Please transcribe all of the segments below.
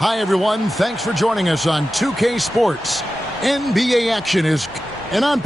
Hi, everyone. Thanks for joining us on 2K Sports. NBA action is... And on...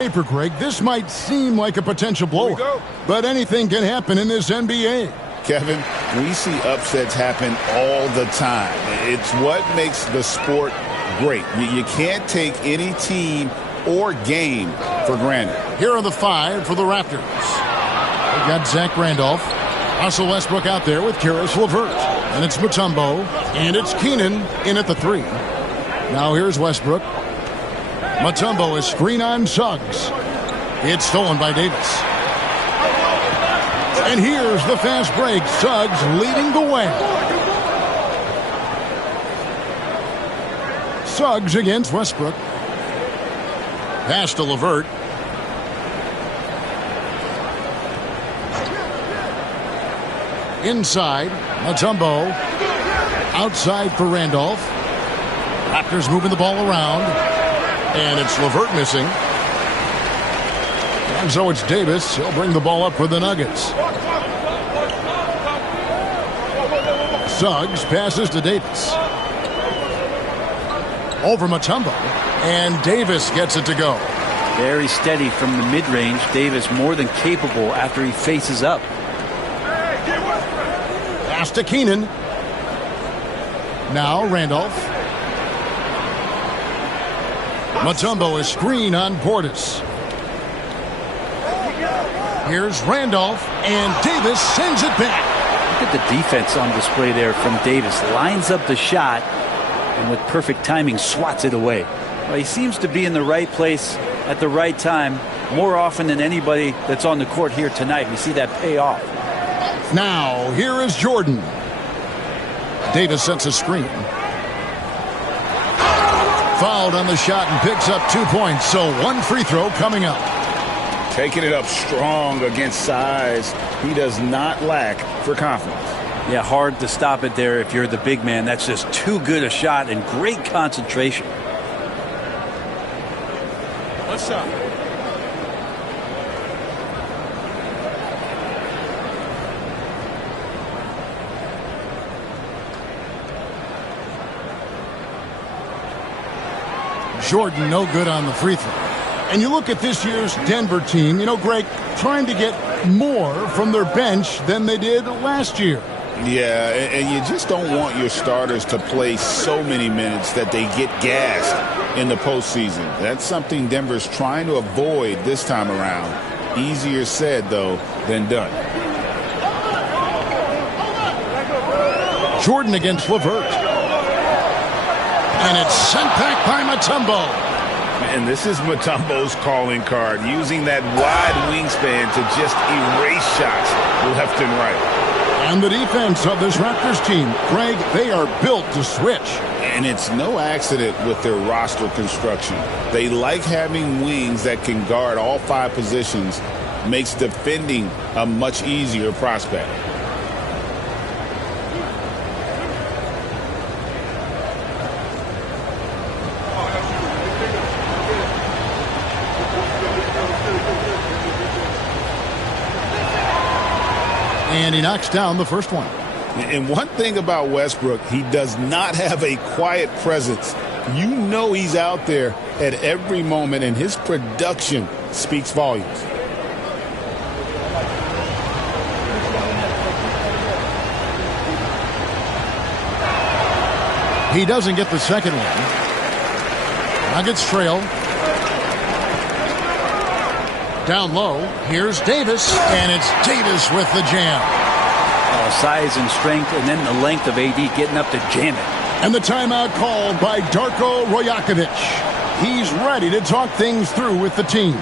Paper, Greg, this might seem like a potential blowout, but anything can happen in this NBA. Kevin, we see upsets happen all the time. It's what makes the sport great. You can't take any team or game for granted. Here are the five for the Raptors. They got Zach Randolph, Russell Westbrook out there with Caris LeVert. And it's Mutombo, and it's Keenan in at the three. Now here's Westbrook. Mutombo is screen on Suggs. It's stolen by Davis. And here's the fast break. Suggs leading the way. Suggs against Westbrook. Pass to LeVert. Inside, Mutombo. Outside for Randolph. Raptors moving the ball around. And it's LeVert missing. And so it's Davis. He'll bring the ball up for the Nuggets. Suggs passes to Davis. Over Mutombo. And Davis gets it to go. Very steady from the mid-range. Davis more than capable after he faces up. Pass to Keenan. Now Randolph. Mutombo is screen on Portis. Here's Randolph, and Davis sends it back. Look at the defense on display there from Davis. Lines up the shot, and with perfect timing, swats it away. Well, he seems to be in the right place at the right time more often than anybody that's on the court here tonight. We see that pay off. Now, here is Jordan. Davis sets a screen. Fouled on the shot and picks up 2 points, so one free throw coming up. Taking it up strong against size. He does not lack for confidence. Yeah, hard to stop it there if you're the big man. That's just too good a shot and great concentration. What's up? Jordan no good on the free throw. And you look at this year's Denver team, you know, Greg, trying to get more from their bench than they did last year. Yeah, and you just don't want your starters to play so many minutes that they get gassed in the postseason. That's something Denver's trying to avoid this time around. Easier said, though, than done. Jordan against LeVert. And it's sent back by Mutombo. And this is Mutombo's calling card, using that wide wingspan to just erase shots left and right. And the defense of this Raptors team, Greg, they are built to switch. And it's no accident with their roster construction. They like having wings that can guard all five positions, makes defending a much easier prospect. And he knocks down the first one. And one thing about Westbrook, he does not have a quiet presence. You know he's out there at every moment, and his production speaks volumes. He doesn't get the second one. Nuggets trail. Down low. Here's Davis, and it's Davis with the jam. Size and strength, and then the length of AD getting up to jam it. And the timeout called by Darko Rajakovic. He's ready to talk things through with the team.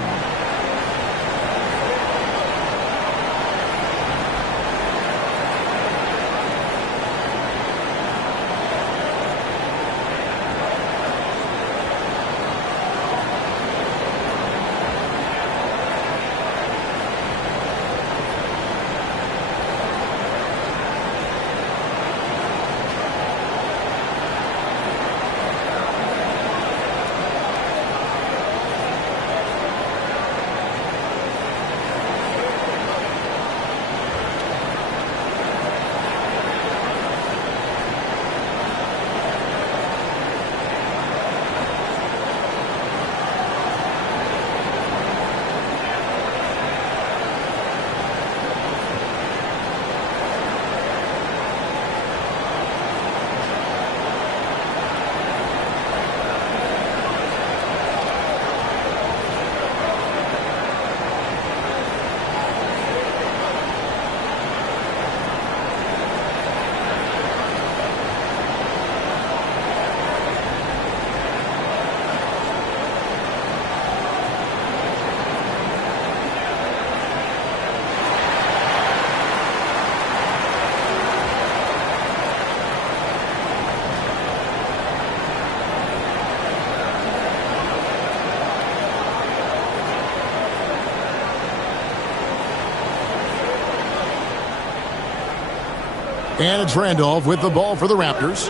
And it's Randolph with the ball for the Raptors.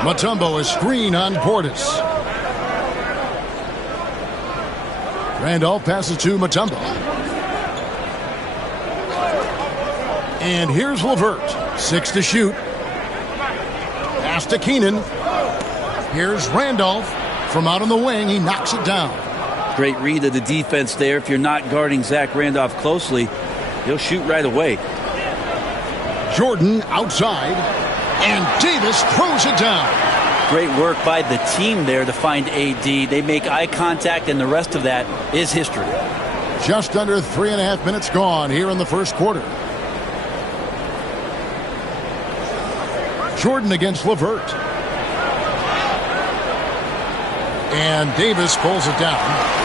Mutombo is screen on Portis. Randolph passes to Mutombo. And here's LeVert. 6 to shoot. Pass to Keenan. Here's Randolph. From out on the wing, he knocks it down. Great read of the defense there. If you're not guarding Zach Randolph closely, he'll shoot right away. Jordan outside, and Davis throws it down. Great work by the team there to find AD. They make eye contact, and the rest of that is history. Just under 3.5 minutes gone here in the first quarter. Jordan against LeVert. And Davis pulls it down.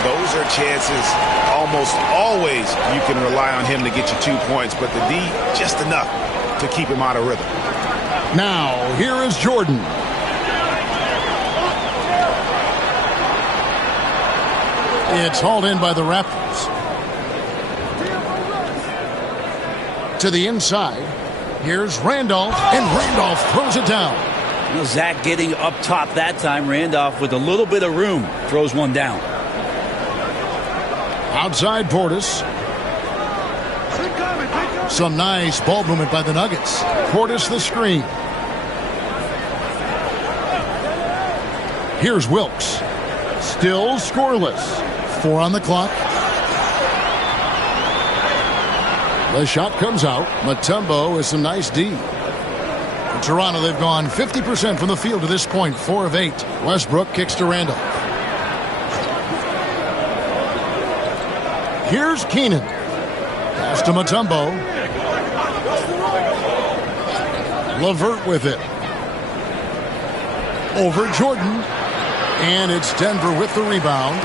Those are chances almost always you can rely on him to get you 2 points, but the D just enough to keep him out of rhythm. Now, here is Jordan. It's hauled in by the Raptors. To the inside. Here's Randolph, and Randolph throws it down. You know, Zach getting up top that time. Randolph with a little bit of room throws one down. Outside Portis. Some nice ball movement by the Nuggets. Portis the screen. Here's Wilkes. Still scoreless. 4 on the clock. The shot comes out. Mutombo with some nice D. In Toronto, they've gone 50% from the field to this point. 4 of 8. Westbrook kicks to Randolph. Here's Keenan. Pass to Mutombo. LeVert with it. Over Jordan. And it's Denver with the rebound.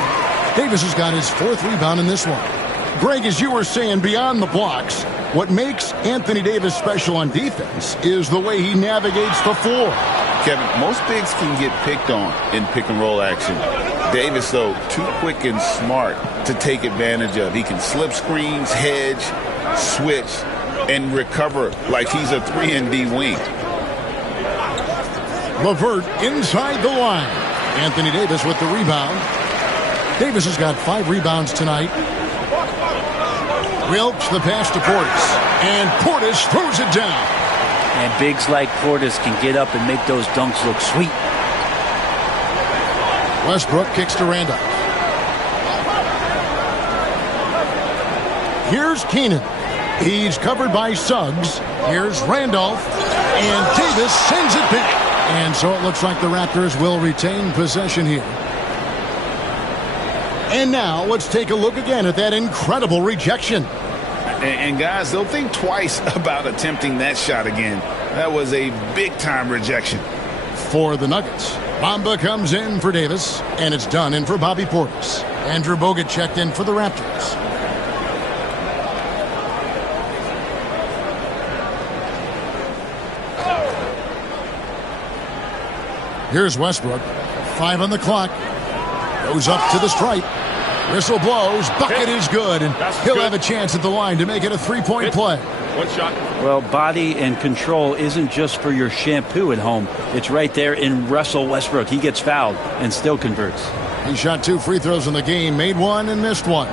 Davis has got his 4th rebound in this one. Greg, as you were saying, beyond the blocks, what makes Anthony Davis special on defense is the way he navigates the floor. Kevin, most bigs can get picked on in pick-and-roll action. Davis, though, too quick and smart to take advantage of. He can slip screens, hedge, switch, and recover like he's a 3-and-D wing. LeVert inside the line. Anthony Davis with the rebound. Davis has got 5 rebounds tonight. Wilkes the pass to Portis. And Portis throws it down. And bigs like Portis can get up and make those dunks look sweet. Westbrook kicks to Randolph. Here's Keenan. He's covered by Suggs. Here's Randolph. And Davis sends it back. And so it looks like the Raptors will retain possession here. And now let's take a look again at that incredible rejection. And guys, they'll think twice about attempting that shot again. That was a big-time rejection. For the Nuggets, Bamba comes in for Davis, and it's done in for Bobby Portis. Andrew Bogut checked in for the Raptors. Here's Westbrook. 5 on the clock. Goes up to the stripe. Whistle blows. Bucket is good. And he'll have a chance at the line to make it a three-point play. One shot. Well, body and control isn't just for your shampoo at home. It's right there in Russell Westbrook. He gets fouled and still converts. He shot 2 free throws in the game, made 1 and missed 1.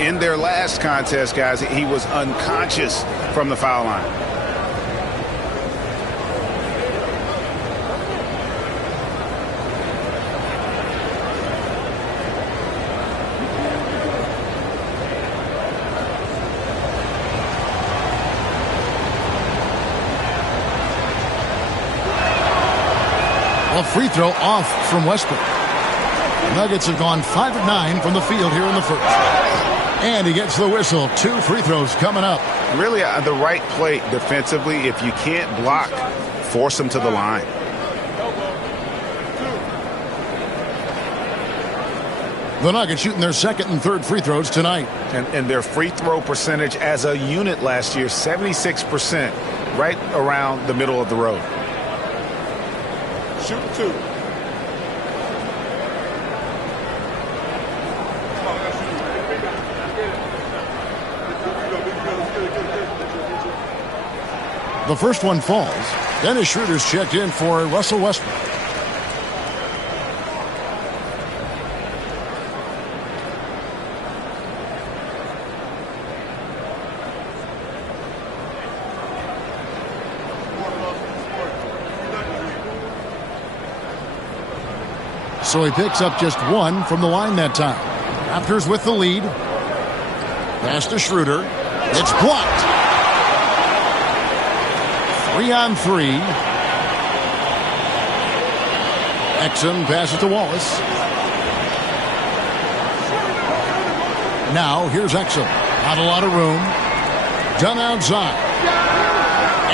In their last contest, guys, he was unconscious from the foul line. A free throw off from Westbrook. Nuggets have gone 5 of 9 from the field here in the first. And he gets the whistle. 2 free throws coming up. Really the right play defensively. If you can't block, force him to the line. The Nuggets shooting their second and third free throws tonight. And their free throw percentage as a unit last year, 76%, right around the middle of the road. Shoot 2. The first one falls. Dennis Schroeder's checked in for Russell Westbrook. So he picks up just 1 from the line that time. Raptors with the lead. Pass to Schroeder. It's blocked. 3-on-3. Exum passes to Wallace. Now here's Exum. Not a lot of room. Done outside.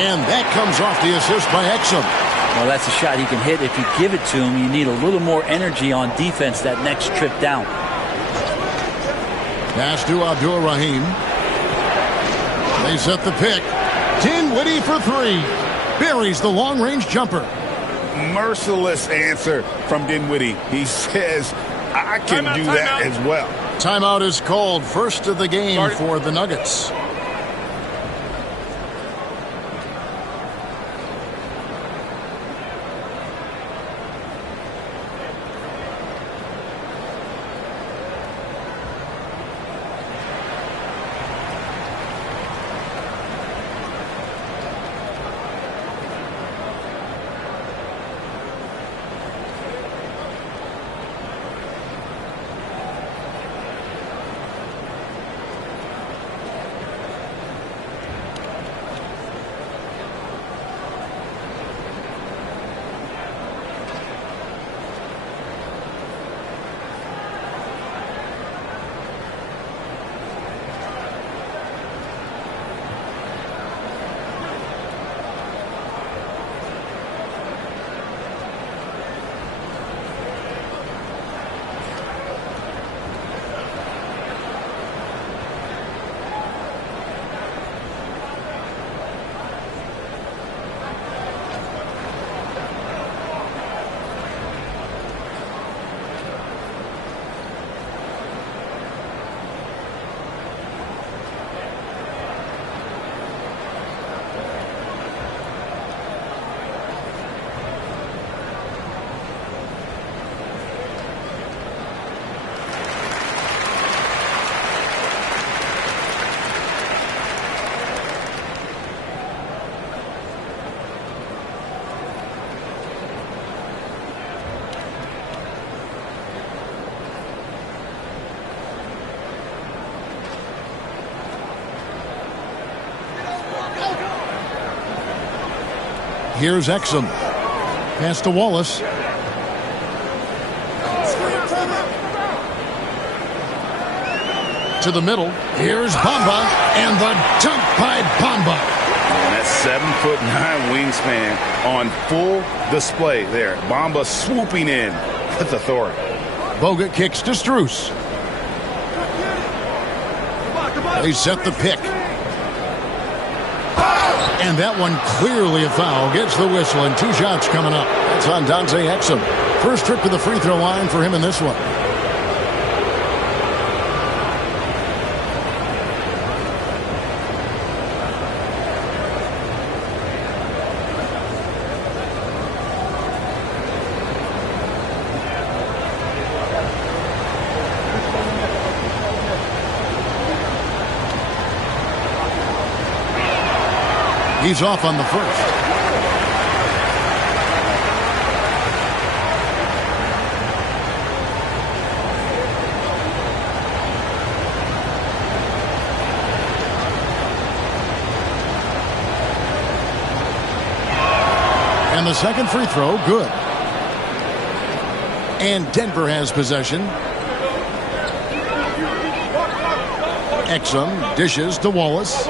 And that comes off the assist by Exum. Well, that's a shot he can hit. If you give it to him, you need a little more energy on defense that next trip down. Pass to Abdul-Rahim. They set the pick. Dinwiddie for 3. Buries the long-range jumper. Merciless answer from Dinwiddie. He says, I can do that as well. Timeout is called. First of the game for the Nuggets. Here's Exum. Pass to Wallace. To the middle. Here's Bamba, and the dunk by Bamba. And that 7'9" wingspan on full display there. Bamba swooping in with authority. Bogut kicks to Strus. They set the pick. And that one clearly a foul. Gets the whistle, and 2 shots coming up. That's on Dante Exum. First trip to the free throw line for him in this one. He's off on the first. And the second free throw, good. And Denver has possession. Exum dishes to Wallace.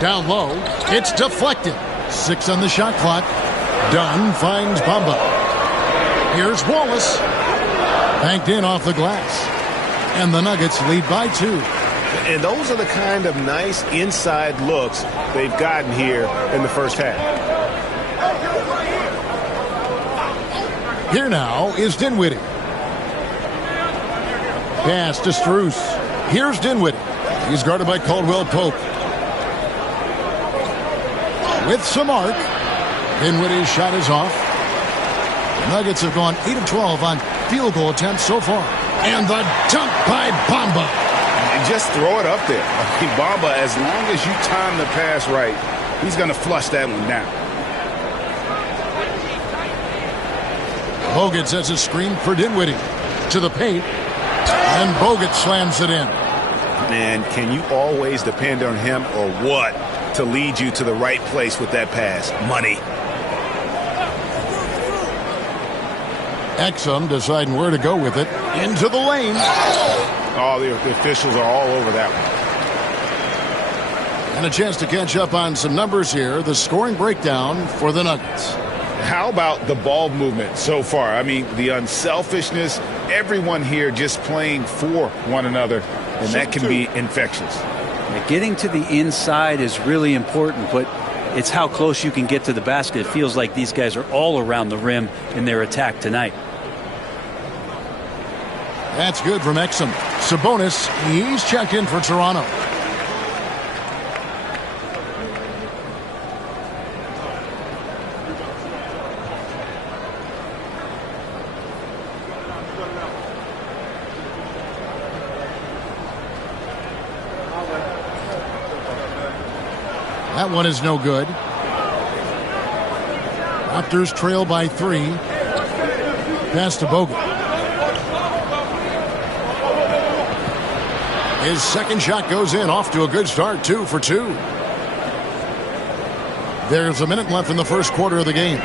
Down low, it's deflected. 6 on the shot clock. Dunn finds Bamba. Here's Wallace. Banked in off the glass. And the Nuggets lead by 2. And those are the kind of nice inside looks they've gotten here in the first half. Here now is Dinwiddie. Pass to Strus. Here's Dinwiddie. He's guarded by Caldwell Pope. With some arc. Dinwiddie's shot is off. Nuggets have gone 8 of 12 on field goal attempts so far. And the dunk by Bamba. And just throw it up there. Bamba, as long as you time the pass right, he's going to flush that one down. Bogut sets a screen for Dinwiddie. To the paint. And Bogut slams it in. Man, can you always depend on him or what to lead you to the right place with that pass? Money. Exum deciding where to go with it. Into the lane. Oh, the officials are all over that one. And a chance to catch up on some numbers here. The scoring breakdown for the Nuggets. How about the ball movement so far? I mean, the unselfishness, everyone here just playing for one another, and that can be infectious. Getting to the inside is really important, but it's how close you can get to the basket. It feels like these guys are all around the rim in their attack tonight. That's good from Exum. Sabonis, he's checked in for Toronto. That one is no good. Raptors trail by 3. Pass to Bogut. His second shot goes in, off to a good start, 2 for 2. There's a minute left in the first quarter of the game.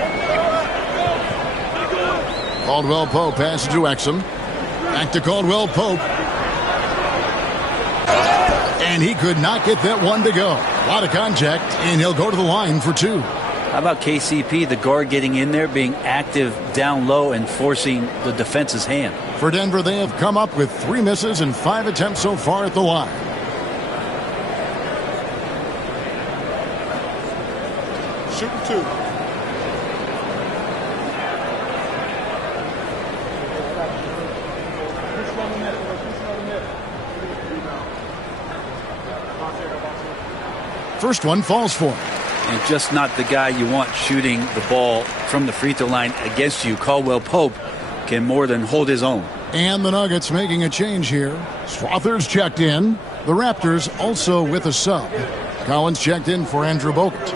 Caldwell Pope passes to Exum. Back to Caldwell Pope. And he could not get that one to go. A lot of contact, and he'll go to the line for 2. How about KCP, the guard getting in there, being active down low and forcing the defense's hand? For Denver, they have come up with 3 misses and 5 attempts so far at the line. Shooting 2. First one falls for him. And just not the guy you want shooting the ball from the free throw line against you. Caldwell Pope can more than hold his own. And the Nuggets making a change here. Swathers checked in. The Raptors also with a sub. Collins checked in for Andrew Bogut.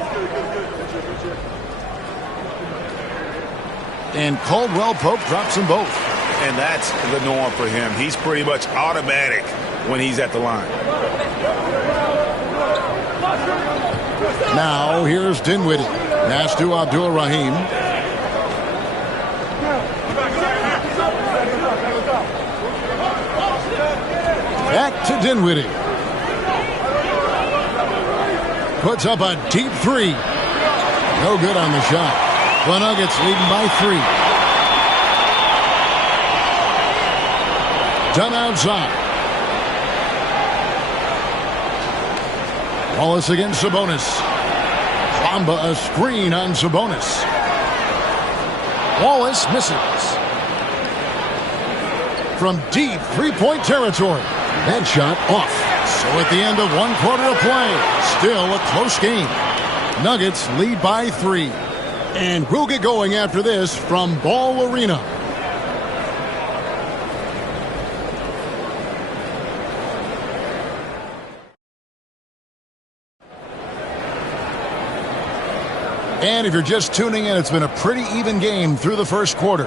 And Caldwell Pope drops them both. And that's the norm for him. He's pretty much automatic when he's at the line. Now here's Dinwiddie. Pass to Abdul-Rahim. Back to Dinwiddie. Puts up a deep three. No good on the shot. The Nuggets leading by 3. Done outside. Wallace against Sabonis. Bamba a screen on Sabonis. Wallace misses. From deep three-point territory. That shot off. So at the end of 1 quarter of play, still a close game. Nuggets lead by 3. And we'll get going after this from Ball Arena. And if you're just tuning in, it's been a pretty even game through the first quarter.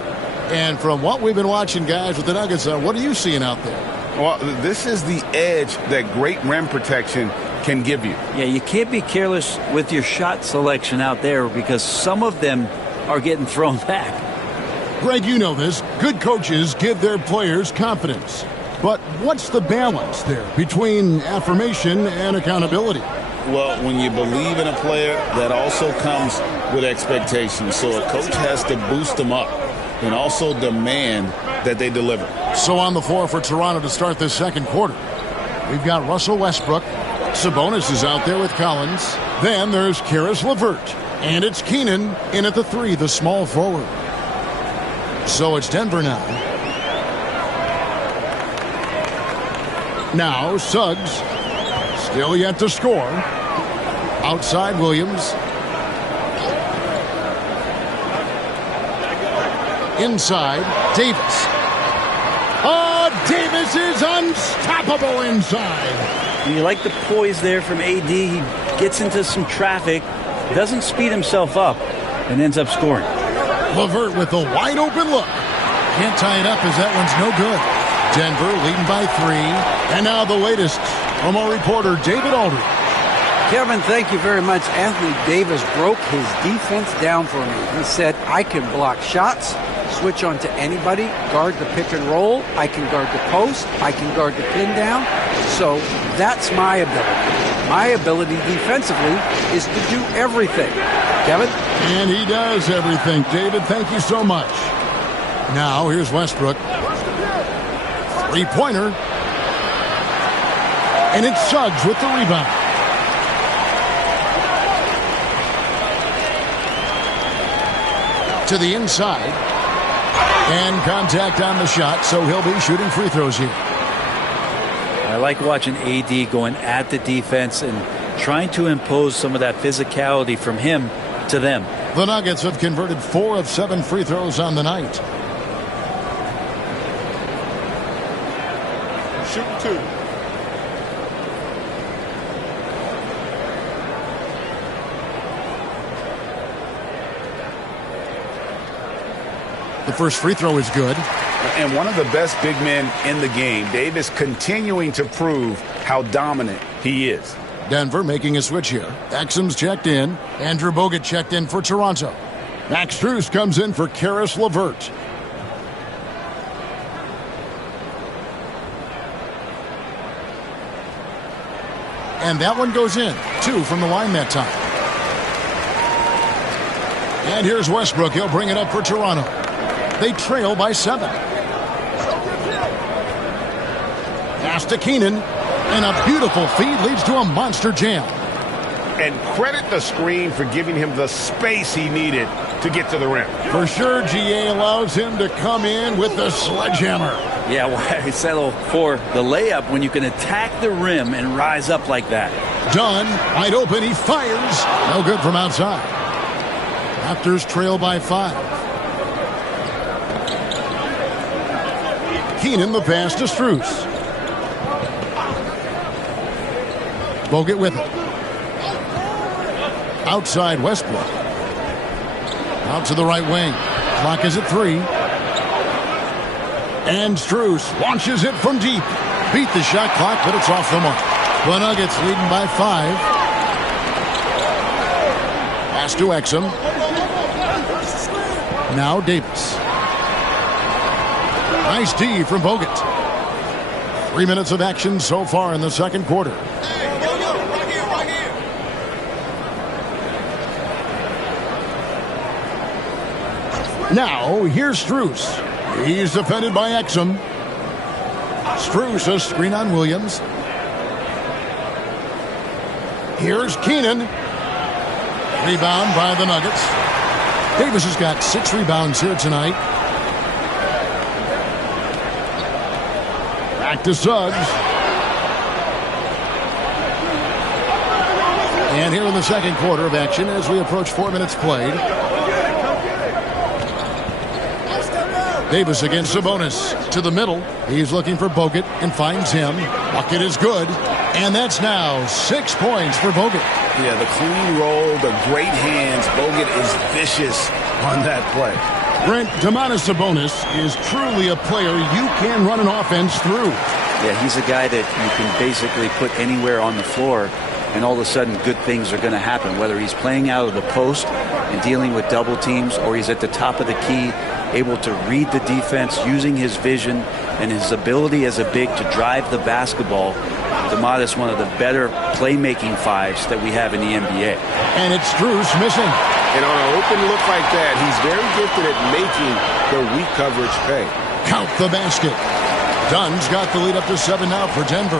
And from what we've been watching, guys, with the Nuggets, what are you seeing out there? Well, this is the edge that great rim protection can give you. Yeah, you can't be careless with your shot selection out there because some of them are getting thrown back. Greg, you know this. Good coaches give their players confidence. But what's the balance there between affirmation and accountability? Well, when you believe in a player, that also comes with expectations. So a coach has to boost them up and also demand that they deliver. So on the floor for Toronto to start this second quarter, we've got Russell Westbrook. Sabonis is out there with Collins. Then there's Caris LeVert. And it's Keenan in at the 3, the small forward. So it's Denver now. Now Suggs, still yet to score. Outside Williams. Inside Davis. Oh, Davis is unstoppable inside. You like the poise there from AD. He gets into some traffic, doesn't speed himself up, and ends up scoring. LeVert with a wide open look. Can't tie it up as that one's no good. Denver leading by 3. And now the latest from our reporter, David Aldridge. Kevin, thank you very much. Anthony Davis broke his defense down for me. He said, I can block shots, switch on to anybody, guard the pick and roll, I can guard the post, I can guard the pin down. So that's my ability. My ability defensively is to do everything. Kevin? And he does everything. David, thank you so much. Now here's Westbrook. Three-pointer. And it's Suggs with the rebound. To the inside. And contact on the shot, so he'll be shooting free throws here. I like watching AD going at the defense and trying to impose some of that physicality from him to them. The Nuggets have converted 4 of 7 free throws on the night. Shoot 2. The first free throw is good. And one of the best big men in the game, Davis, continuing to prove how dominant he is. Denver making a switch here. Exum's checked in. Andrew Bogut checked in for Toronto. Max Strus comes in for Caris LeVert. And that one goes in. 2 from the line that time. And here's Westbrook. He'll bring it up for Toronto. They trail by 7. Pass to Keenan. And a beautiful feed leads to a monster jam. And credit the screen for giving him the space he needed to get to the rim. For sure, GA allows him to come in with the sledgehammer. Yeah, why settle for the layup when you can attack the rim and rise up like that? Dunn, wide open, he fires. No good from outside. Raptors trail by 5. Keenan, the pass to Strus. Bogut with it. Outside Westbrook. Out to the right wing. Clock is at 3. And Strus launches it from deep. Beat the shot clock, but it's off the mark. The Nuggets leading by 5. Pass to Exum. Now Davis. Nice D from Bogut. 3 minutes of action so far in the second quarter. Now, here's Strus. He's defended by Exum. Strus a screen on Williams. Here's Keenan. Rebound by the Nuggets. Davis has got 6 rebounds here tonight. Back to Suggs. And here in the second quarter of action as we approach 4 minutes played. Davis against Sabonis to the middle. He's looking for Bogut and finds him. Bucket is good. And that's now 6 points for Bogut. Yeah, the clean roll, the great hands. Bogut is vicious on that play. Brent, Domantas Sabonis is truly a player you can run an offense through. Yeah, he's a guy that you can basically put anywhere on the floor, and all of a sudden good things are going to happen, whether he's playing out of the post and dealing with double teams, or he's at the top of the key, able to read the defense, using his vision and his ability as a big to drive the basketball. Domantas, one of the better playmaking fives that we have in the NBA. And it's Strus missing. And on an open look like that, he's very gifted at making the weak coverage pay. Count the basket. Dunn's got the lead up to 7 now for Denver.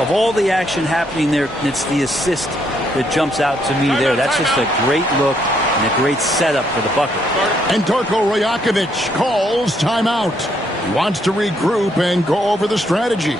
Of all the action happening there, it's the assist that jumps out to me there. That's just a great look and a great setup for the bucket. And Darko Rajakovic calls timeout. He wants to regroup and go over the strategy.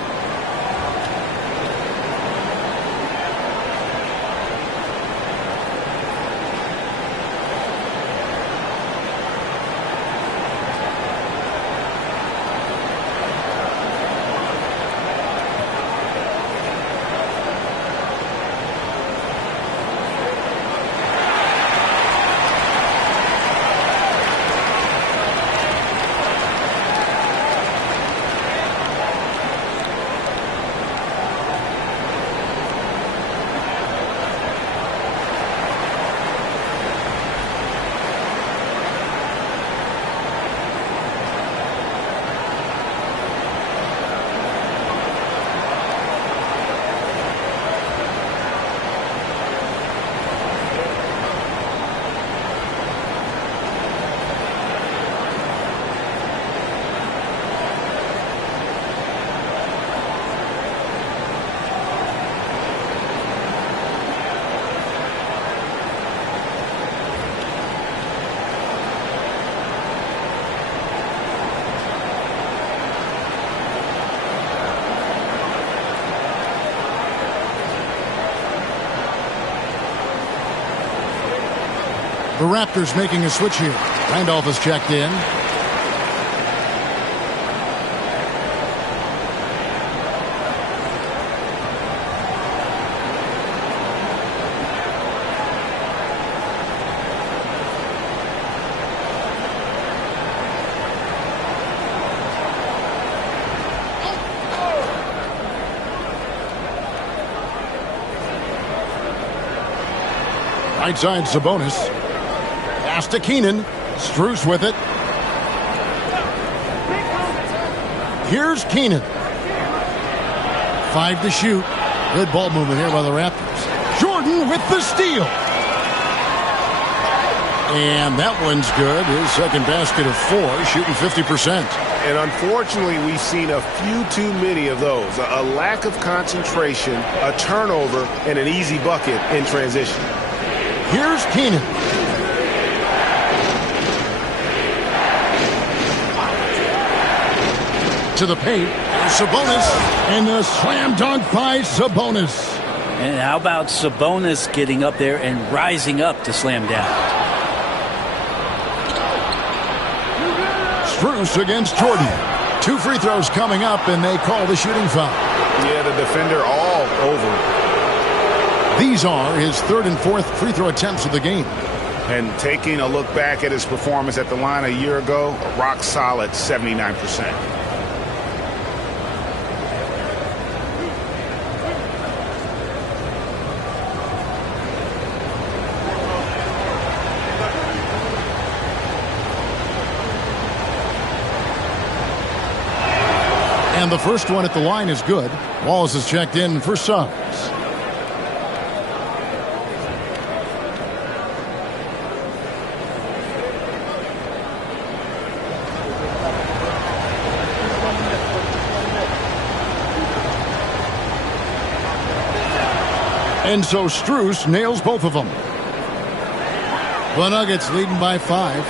The Raptors making a switch here. Randolph has checked in. Right side, Sabonis. Pass to Keenan. Strus with it. Here's Keenan. 5 to shoot. Good ball movement here by the Raptors. Jordan with the steal. And that one's good. His second basket of 4, shooting 50%. And unfortunately, we've seen a few too many of those. A lack of concentration, a turnover, and an easy bucket in transition. Here's Keenan. To the paint, Sabonis, and the slam dunk by Sabonis. And how about Sabonis getting up there and rising up to slam down? Strus against Jordan. 2 free throws coming up, and they call the shooting foul. Yeah, the defender all over. These are his 3rd and 4th free throw attempts of the game. And taking a look back at his performance at the line a year ago, a rock solid 79%. And the first one at the line is good. Wallace is checked in for Suggs. And so Strus nails both of them. The Nuggets leading by 5.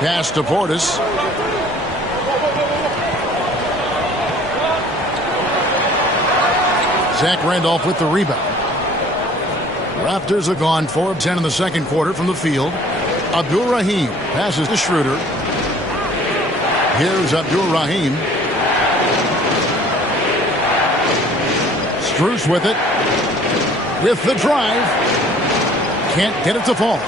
Pass to Portis. Zach Randolph with the rebound. Raptors have gone 4 of 10 in the second quarter from the field. Abdul Rahim passes to Schroeder. Here's Abdul Rahim. Strus with it. With the drive. Can't get it to fall.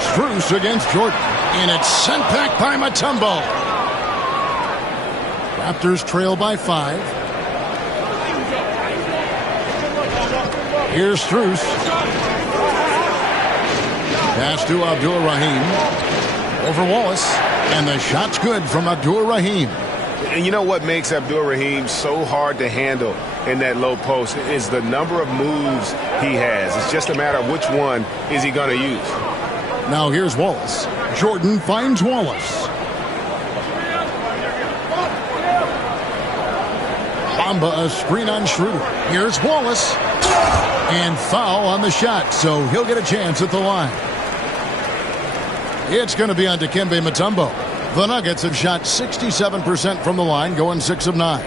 Strus against Jordan. And it's sent back by Mutombo. Raptors trail by 5. Here's Strus. Pass to Abdul Rahim. Over Wallace. And the shot's good from Abdul Rahim. And you know what makes Abdul Rahim so hard to handle in that low post is the number of moves he has. It's just a matter of which one is he going to use. Now here's Wallace. Jordan finds Wallace. Bamba a screen on Schroeder. Here's Wallace. And foul on the shot, so he'll get a chance at the line. It's going to be on Dikembe Mutombo. The Nuggets have shot 67% from the line, going 6 of 9.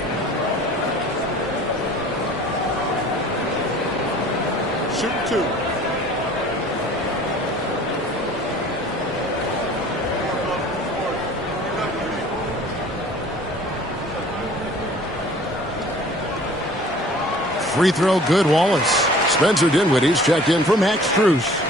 Shoot 2. Free throw good, Wallace. Spencer Dinwiddie's checked in for Max Strus.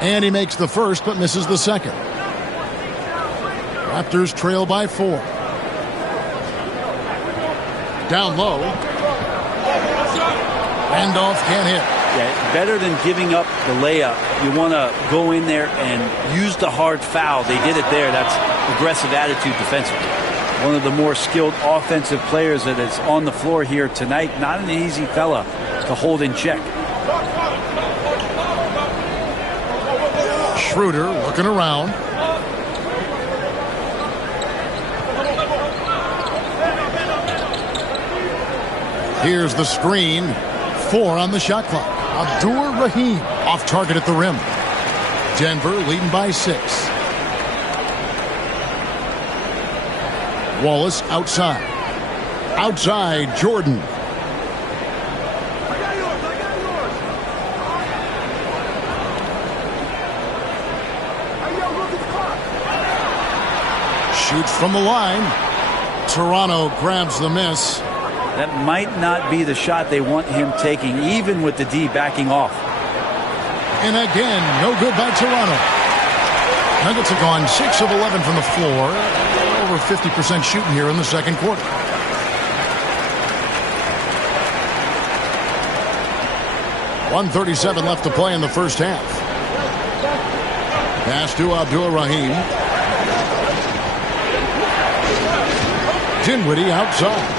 And he makes the first but misses the second. Raptors trail by 4. Down low. Randolph can't hit. Yeah, better than giving up the layup. You want to go in there and use the hard foul. They did it there. That's aggressive attitude defensively. One of the more skilled offensive players that is on the floor here tonight. Not an easy fella to hold in check. Schroeder looking around. Here's the screen. 4 on the shot clock. Abdul Rahim off target at the rim. Denver leading by 6. Wallace outside. Outside, Jordan. Shoots from the line. Toronto grabs the miss. That might not be the shot they want him taking, even with the D backing off. And again, no good by Toronto. Nuggets have gone 6 of 11 from the floor. Over 50% shooting here in the second quarter. .137 left to play in the first half. Pass to Abdul Rahim. Dinwiddie outside.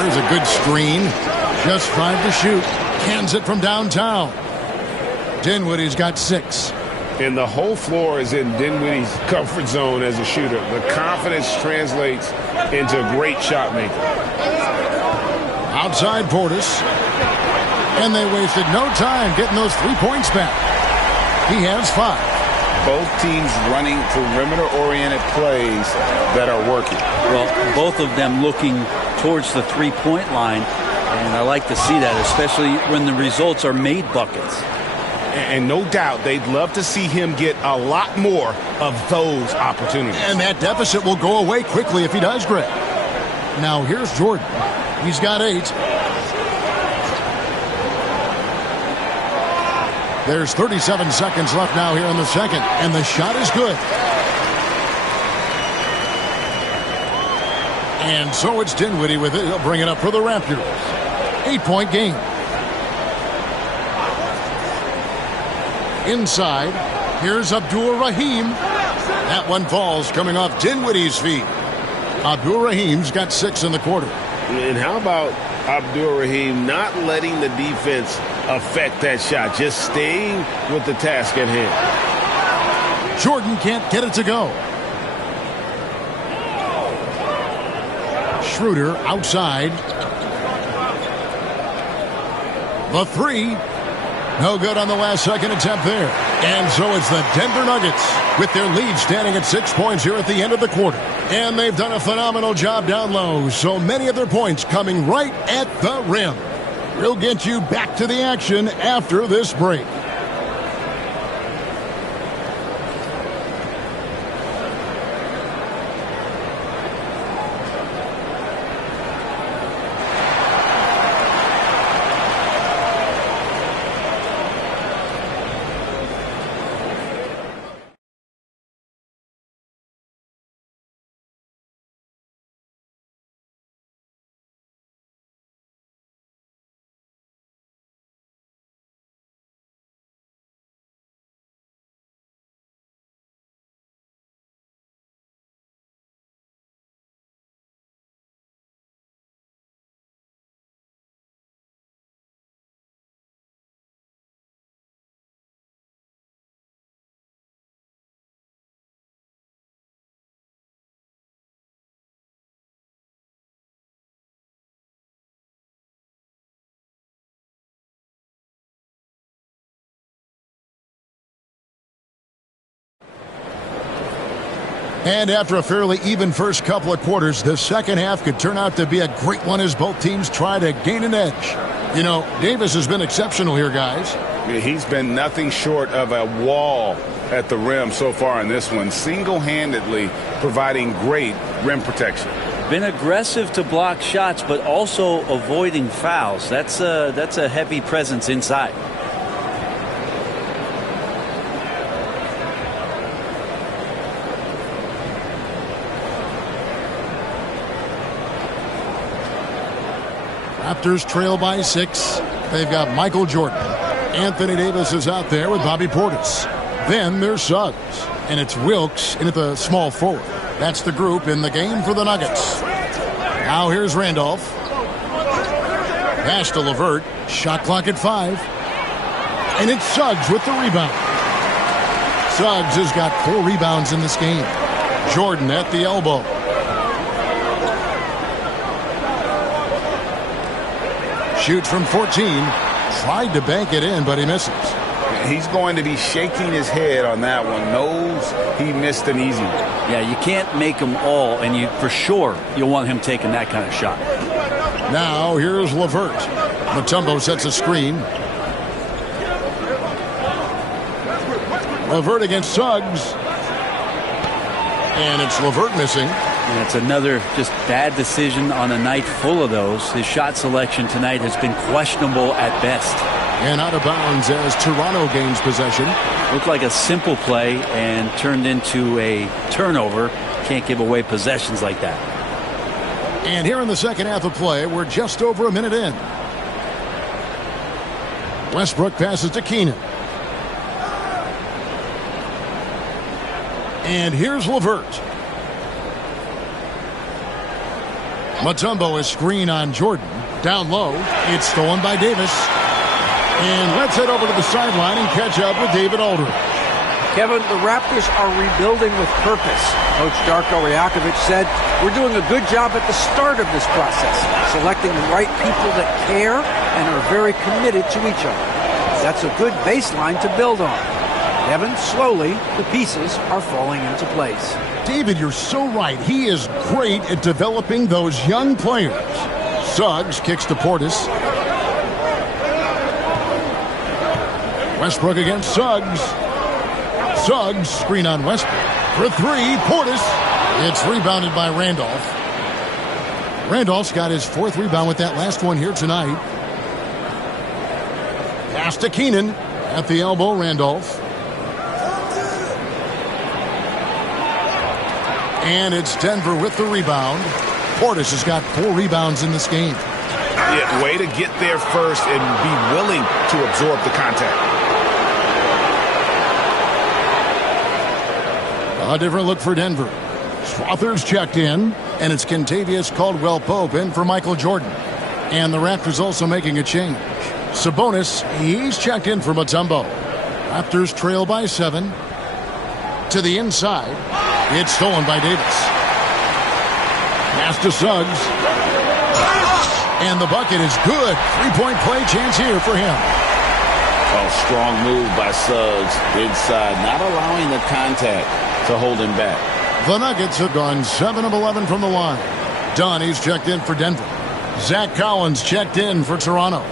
There's a good screen. Just 5 to shoot. Cans it from downtown. Dinwiddie's got 6. And the whole floor is in Dinwiddie's comfort zone as a shooter. The confidence translates into a great shot maker. Outside Portis. And they wasted no time getting those 3 points back. He has 5. Both teams running perimeter-oriented plays that are working. Well, both of them looking towards the three-point line, and I like to see that, especially when the results are made buckets. And no doubt they'd love to see him get a lot more of those opportunities. And that deficit will go away quickly if he does, Greg. Now here's Jordan. He's got 8. There's 37 seconds left now here in the second, and the shot is good. And so it's Dinwiddie with it. He'll bring it up for the Raptors. 8-point game. Inside, here's Abdur-Rahim. That one falls coming off Dinwiddie's feet. Abdur-Rahim's got 6 in the quarter. And how about Abdur-Rahim not letting the defense affect that shot, just staying with the task at hand. Jordan can't get it to go. Schroeder outside. The three. No good on the last second attempt there. And so it's the Denver Nuggets with their lead standing at 6 points here at the end of the quarter. And they've done a phenomenal job down low. So many of their points coming right at the rim. We'll get you back to the action after this break. And after a fairly even first couple of quarters, the second half could turn out to be a great one as both teams try to gain an edge. You know, Davis has been exceptional here, guys. Yeah, he's been nothing short of a wall at the rim so far in this one, single-handedly providing great rim protection. Been aggressive to block shots, but also avoiding fouls. That's a heavy presence inside. Raptors trail by 6. They've got Michael Jordan. Anthony Davis is out there with Bobby Portis. Then there's Suggs. And it's Wilkes in at the small forward. That's the group in the game for the Nuggets. Now here's Randolph. Pass to LeVert. Shot clock at 5. And it's Suggs with the rebound. Suggs has got 4 rebounds in this game. Jordan at the elbow. Shoots from 14. Tried to bank it in, but he misses. He's going to be shaking his head on that one. Knows he missed an easy one. Yeah, you can't make them all, and for sure you'll want him taking that kind of shot. Now here's LeVert. Mutombo sets a screen. LeVert against Suggs. And it's LeVert missing. And it's another just bad decision on a night full of those. His shot selection tonight has been questionable at best. And out of bounds as Toronto gains possession. Looked like a simple play and turned into a turnover. Can't give away possessions like that. And here in the second half of play, we're just over a minute in. Westbrook passes to Keenan. And here's LeVert. Mutombo is screen on Jordan. Down low. It's stolen by Davis. And let's head over to the sideline and catch up with David Aldridge. Kevin, the Raptors are rebuilding with purpose. Coach Darko Rajakovic said, we're doing a good job at the start of this process, selecting the right people that care and are very committed to each other. That's a good baseline to build on. Kevin, slowly, the pieces are falling into place. David, you're so right. He is great at developing those young players. Suggs kicks to Portis. Westbrook against Suggs. Suggs, screen on Westbrook. For 3, Portis. It's rebounded by Randolph. Randolph's got his 4th rebound with that last one here tonight. Pass to Keenan. At the elbow, Randolph. And it's Denver with the rebound. Portis has got 4 rebounds in this game. Yeah, way to get there first and be willing to absorb the contact. A different look for Denver. Swathers checked in, and it's Kentavious Caldwell-Pope in for Michael Jordan. And the Raptors also making a change. Sabonis, he's checked in for Mutombo. Raptors trail by 7. To the inside. It's stolen by Davis. Pass to Suggs. And the bucket is good. 3-point play chance here for him. Oh, strong move by Suggs inside, not allowing the contact to hold him back. The Nuggets have gone 7 of 11 from the line. Dunn, he's checked in for Denver. Zach Collins checked in for Toronto.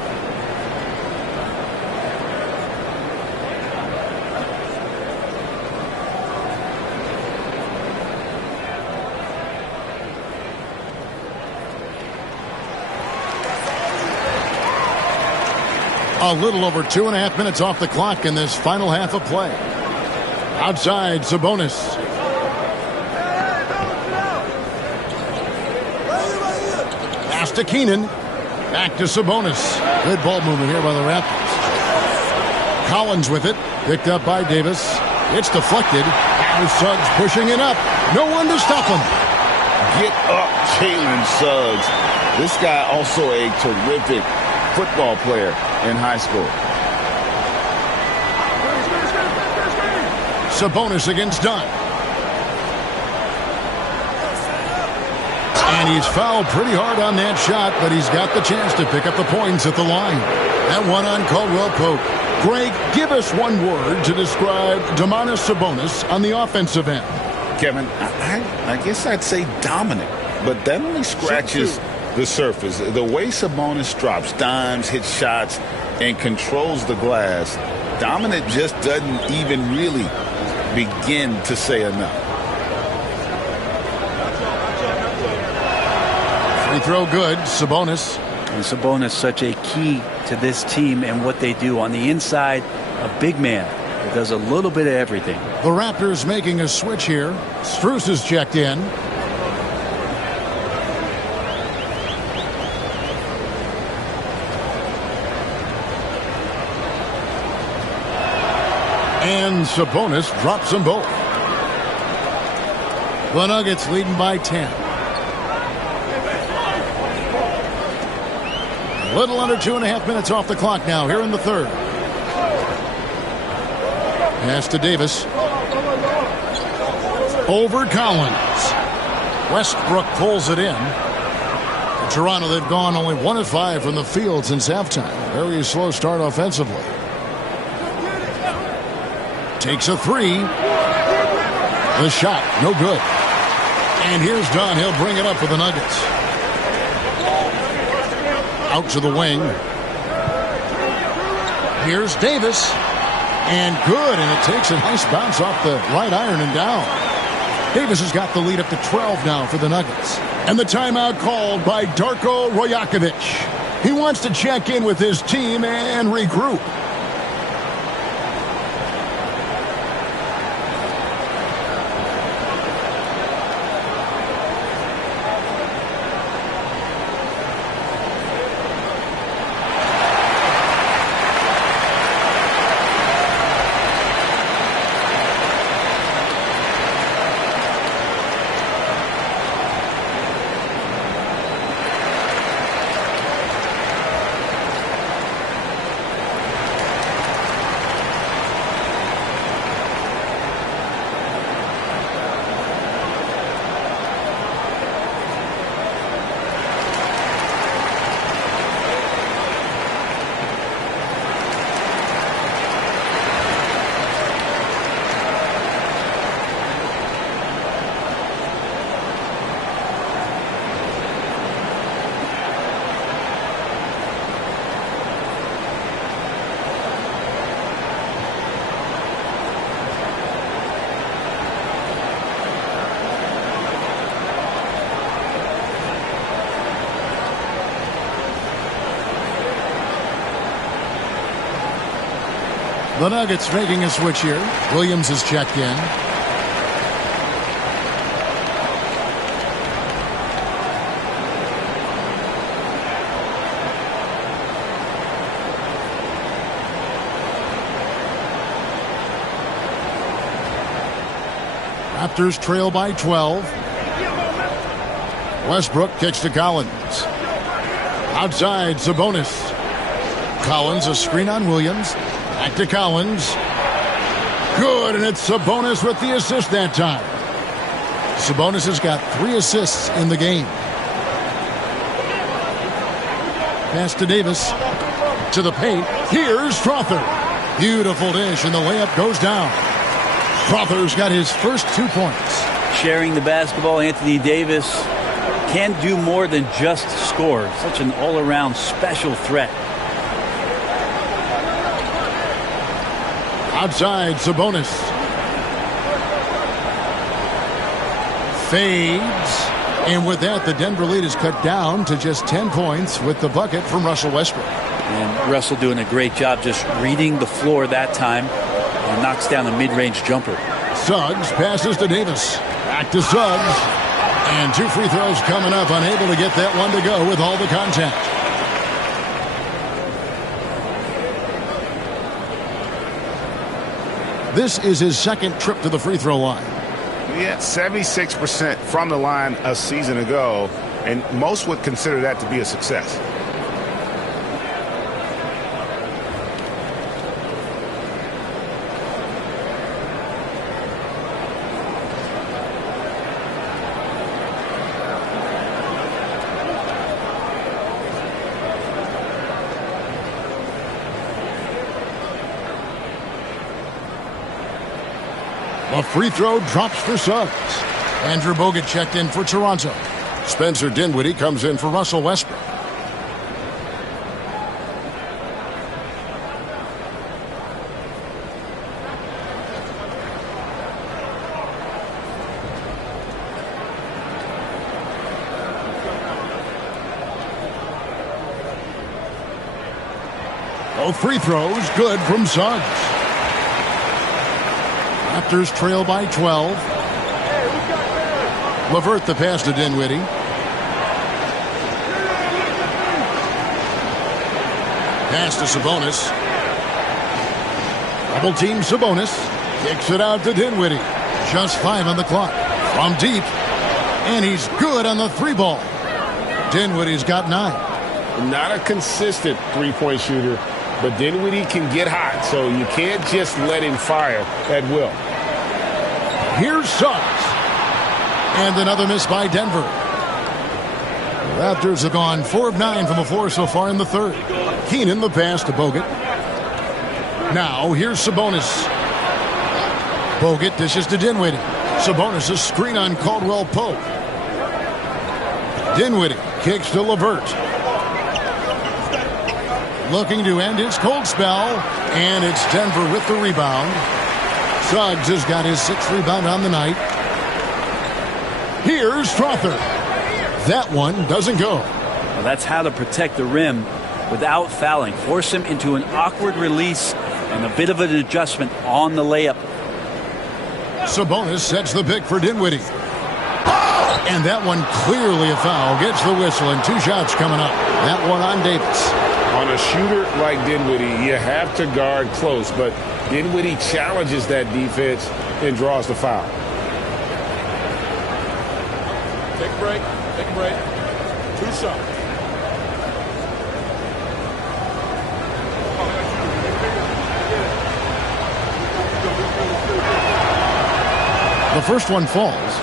A little over 2.5 minutes off the clock in this final half of play. Outside, Sabonis. Pass to Keenan. Back to Sabonis. Good ball movement here by the Raptors. Collins with it. Picked up by Davis. It's deflected. Now Suggs pushing it up. No one to stop him. Get up, Jalen Suggs. This guy also a terrific football player in high school. Sabonis against Dunn. And he's fouled pretty hard on that shot, but he's got the chance to pick up the points at the line. That one on Caldwell-Pope. Greg, give us one word to describe Domantas Sabonis on the offensive end. Kevin, I guess I'd say dominant, but that only scratches the surface. The way Sabonis drops dimes, hits shots, and controls the glass, dominant just doesn't even really begin to say enough. Free throw good, Sabonis. And Sabonis such a key to this team and what they do on the inside. A big man that does a little bit of everything. The Raptors making a switch here. Strus is checked in. And Sabonis drops them both. The Nuggets leading by 10. A little under 2.5 minutes off the clock now here in the third. Pass to Davis. Over Collins. Westbrook pulls it in. Toronto, they've gone only 1 of 5 from the field since halftime. Very slow start offensively. Takes a 3. The shot, no good. And here's Dunn. He'll bring it up for the Nuggets. Out to the wing. Here's Davis. And good, and it takes a nice bounce off the right iron and down. Davis has got the lead up to 12 now for the Nuggets. And the timeout called by Darko Rajakovic. He wants to check in with his team and regroup. The Nuggets making a switch here. Williams is checked in. Raptors trail by 12. Westbrook kicks to Collins. Outside, Sabonis. Collins, a screen on Williams. Back to Collins. Good, and it's Sabonis with the assist that time. Sabonis has got 3 assists in the game. Pass to Davis. To the paint. Here's Strawther. Beautiful dish, and the layup goes down. Strawther's got his first 2 points. Sharing the basketball, Anthony Davis can do more than just score. Such an all-around special threat. Outside, Sabonis. Fades. And with that, the Denver lead is cut down to just 10 points with the bucket from Russell Westbrook. And Russell doing a great job just reading the floor that time. And knocks down a mid-range jumper. Suggs passes to Davis. Back to Suggs. And 2 free throws coming up. Unable to get that one to go with all the contact. This is his second trip to the free throw line. Yeah, 76% from the line a season ago, and most would consider that to be a success. A free throw drops for Suggs. Andrew Bogut checked in for Toronto. Spencer Dinwiddie comes in for Russell Westbrook. Both free throws good from Suggs. Raptors trail by 12. LeVert the pass to Dinwiddie. Pass to Sabonis. Double team Sabonis. Kicks it out to Dinwiddie. Just 5 on the clock. From deep. And he's good on the 3-ball. Dinwiddie's got 9. Not a consistent three-point shooter, but Dinwiddie can get hot, so you can't just let him fire at will. Here's Suggs. And another miss by Denver. The Raptors have gone 4 of 9 from the floor so far in the third. Keenan the pass to Bogut. Now here's Sabonis. Bogut dishes to Dinwiddie. Sabonis a screen on Caldwell Pope. Dinwiddie kicks to LeVert. Looking to end his cold spell. And it's Denver with the rebound. Suggs has got his 6th rebound on the night. Here's Strawther. That one doesn't go. Well, that's how to protect the rim without fouling. Force him into an awkward release and a bit of an adjustment on the layup. Sabonis sets the pick for Dinwiddie. And that one clearly a foul. Gets the whistle and 2 shots coming up. That one on Davis. On a shooter like Dinwiddie, you have to guard close, but Dinwiddie challenges that defense and draws the foul. Take a break. Take a break. 2 shots. The first one falls.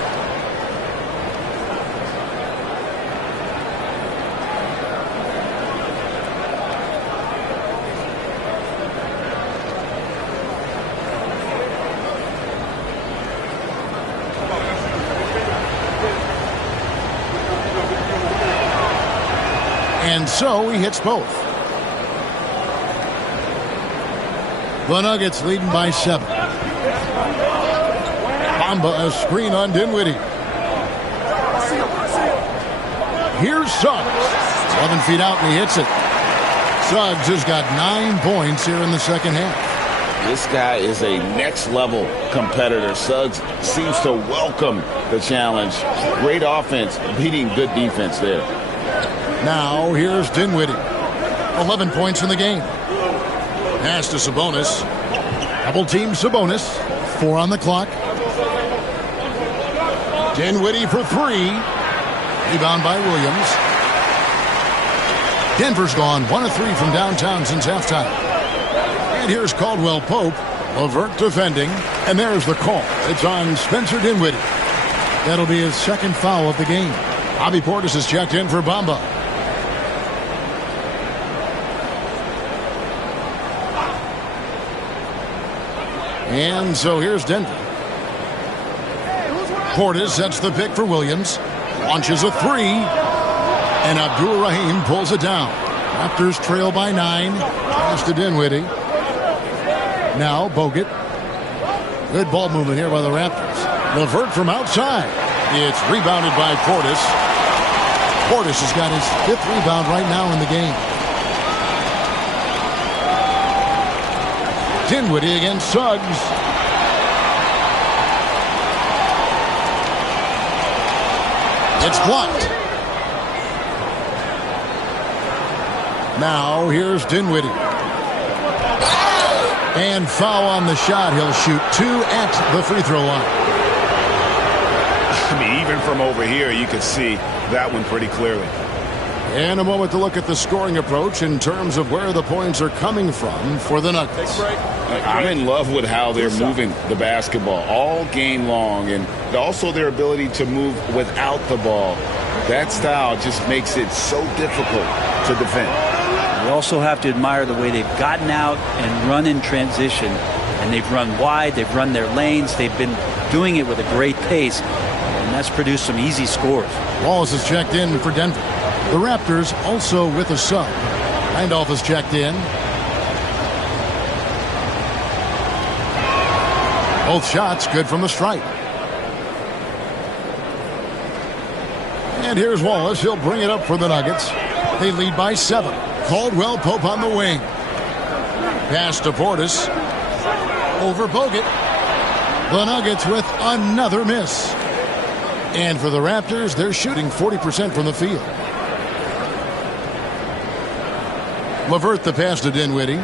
And so he hits both. The Nuggets leading by 7. Bamba a screen on Dinwiddie. Here's Suggs. 11 feet out and he hits it. Suggs has got 9 points here in the second half. This guy is a next-level competitor. Suggs seems to welcome the challenge. Great offense, beating good defense there. Now here's Dinwiddie. 11 points in the game. Pass to Sabonis. Double team Sabonis. 4 on the clock. Dinwiddie for 3. Rebound by Williams. Denver's gone 1 of 3 from downtown since halftime. And here's Caldwell Pope. LeVert defending. And there's the call. It's on Spencer Dinwiddie. That'll be his second foul of the game. Bobby Portis is checked in for Bamba. And so here's Denver. Portis sets the pick for Williams. Launches a 3. And Abdul Rahim pulls it down. Raptors trail by 9. Pass to Dinwiddie. Now Bogut. Good ball movement here by the Raptors. LeVert from outside. It's rebounded by Portis. Portis has got his 5th rebound right now in the game. Dinwiddie against Suggs. It's blocked. Now here's Dinwiddie. And foul on the shot. He'll shoot 2 at the free throw line. I mean, even from over here, you can see that one pretty clearly. And a moment to look at the scoring approach in terms of where the points are coming from for the Nuggets. I'm in love with how they're moving the basketball all game long, and also their ability to move without the ball. That style just makes it so difficult to defend. You also have to admire the way they've gotten out and run in transition. And they've run wide, they've run their lanes, they've been doing it with a great pace, and that's produced some easy scores. Wallace is checked in for Denver. The Raptors also with a sub. Randolph is checked in. Both shots good from the stripe. And here's Wallace. He'll bring it up for the Nuggets. They lead by 7. Caldwell Pope on the wing. Pass to Portis. Over Bogut. The Nuggets with another miss. And for the Raptors, they're shooting 40% from the field. LeVert the pass to Dinwiddie.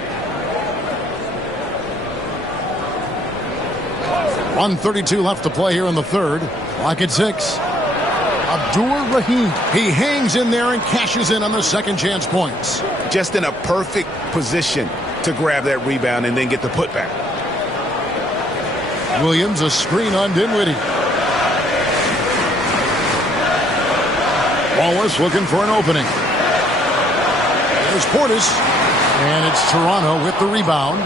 1:32 left to play here in the third. Clock at 6. Abdul Rahim. He hangs in there and cashes in on the second chance points. Just in a perfect position to grab that rebound and then get the putback. Williams a screen on Dinwiddie. Wallace looking for an opening. There's Portis. And it's Toronto with the rebound.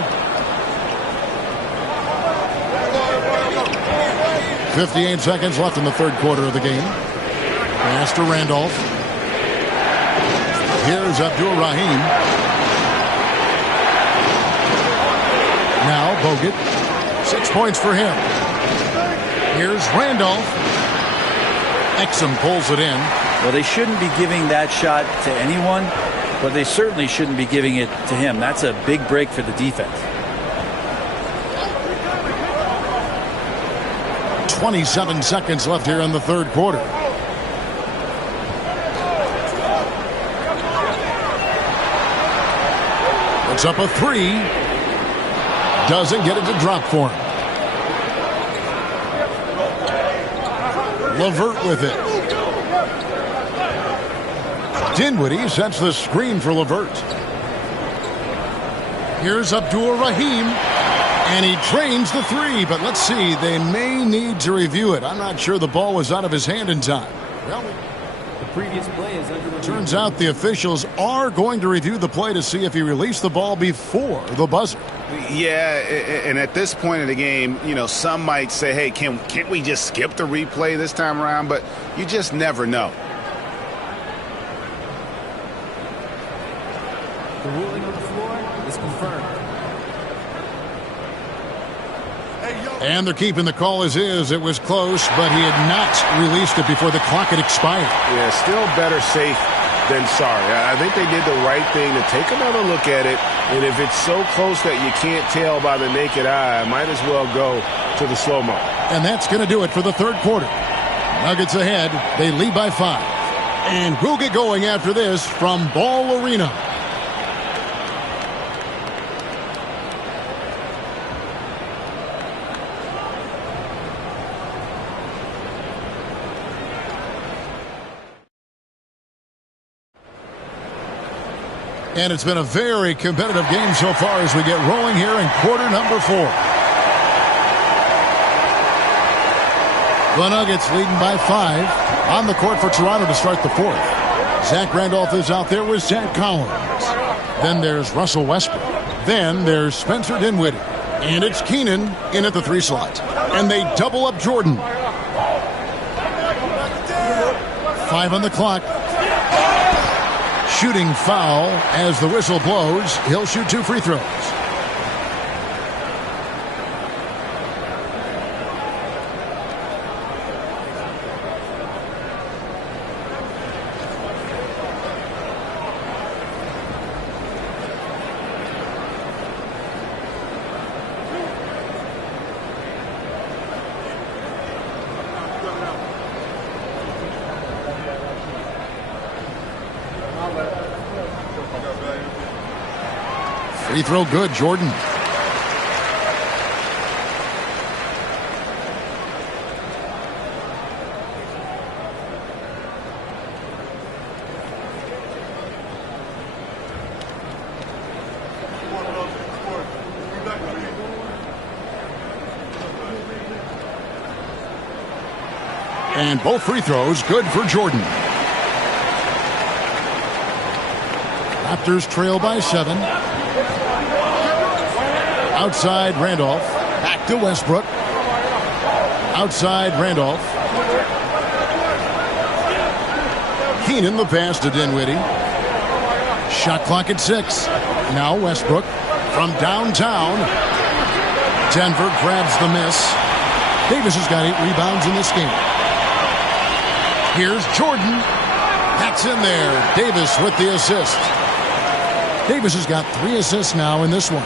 58 seconds left in the third quarter of the game. Pass to Randolph. Here's Abdul Rahim. Now Bogut. 6 points for him. Here's Randolph. Exum pulls it in. Well, they shouldn't be giving that shot to anyone, but they certainly shouldn't be giving it to him. That's a big break for the defense. 27 seconds left here in the third quarter. It's up a 3. Doesn't get it to drop for him. LeVert with it. Dinwiddie sets the screen for LeVert. Here's Abdul Rahim. And he trains the 3, but let's see. They may need to review it. I'm not sure the ball was out of his hand in time. Well, The previous play is under review. turns out the officials are going to review the play to see if he released the ball before the buzzer. Yeah, and at this point in the game, you know, some might say, hey, can't we just skip the replay this time around? But you just never know. The ruling on the floor is confirmed. And they're keeping the call as is. It was close, but he had not released it before the clock had expired. Yeah, still better safe than sorry. I think they did the right thing to take another look at it, and if it's so close that you can't tell by the naked eye, might as well go to the slow-mo. And that's going to do it for the third quarter. Nuggets ahead. They lead by 5. And we'll get going after this from Ball Arena. And it's been a very competitive game so far as we get rolling here in quarter number 4. The Nuggets leading by 5 on the court for Toronto to start the fourth. Zach Randolph is out there with Zach Collins. Then there's Russell Westbrook. Then there's Spencer Dinwiddie. And it's Keenan in at the 3 slot. And they double up Jordan. 5 on the clock. Shooting foul as the whistle blows. He'll shoot 2 free throws. Free throw good, Jordan. And both free throws good for Jordan. Raptors trail by 7. Outside Randolph. Back to Westbrook. Outside Randolph. Keenan the pass to Dinwiddie. Shot clock at 6. Now Westbrook from downtown. Denver grabs the miss. Davis has got 8 rebounds in this game. Here's Jordan. That's in there. Davis with the assist. Davis has got 3 assists now in this one.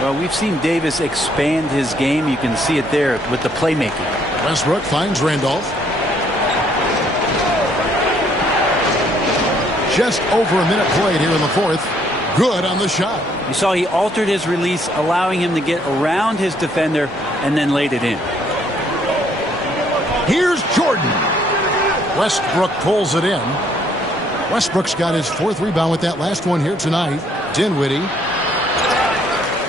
Well, we've seen Davis expand his game. You can see it there with the playmaking. Westbrook finds Randolph. Just over a minute played here in the fourth. Good on the shot. You saw he altered his release, allowing him to get around his defender and then laid it in. Here's Jordan. Westbrook pulls it in. Westbrook's got his 4th rebound with that last one here tonight. Dinwiddie.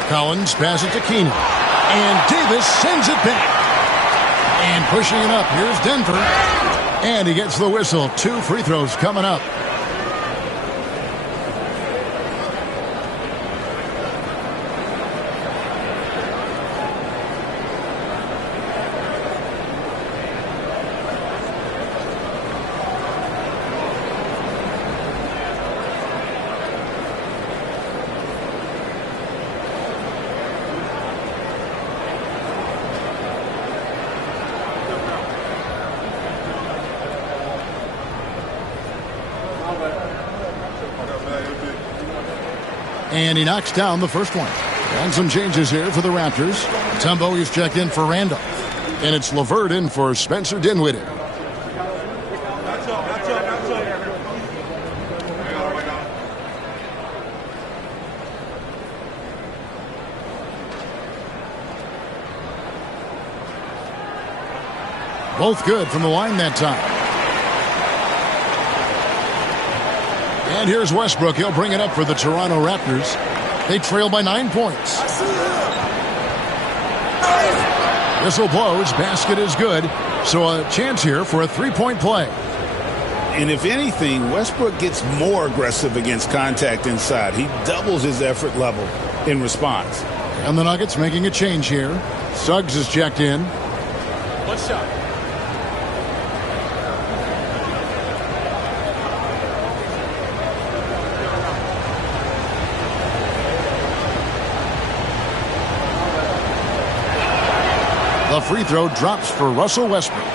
Collins passes to Keenan. And Davis sends it back. And pushing it up, here's Denver. And he gets the whistle. 2 free throws coming up. And he knocks down the first one. And some changes here for the Raptors. Mutombo is checked in for Randolph. And it's LeVert in for Spencer Dinwiddie. Both good from the line that time. And here's Westbrook. He'll bring it up for the Toronto Raptors. They trail by 9 points. Whistle blows. Basket is good. So a chance here for a 3-point play. And if anything, Westbrook gets more aggressive against contact inside. He doubles his effort level in response. And the Nuggets making a change here. Suggs is checked in. 1 shot. The free throw drops for Russell Westbrook.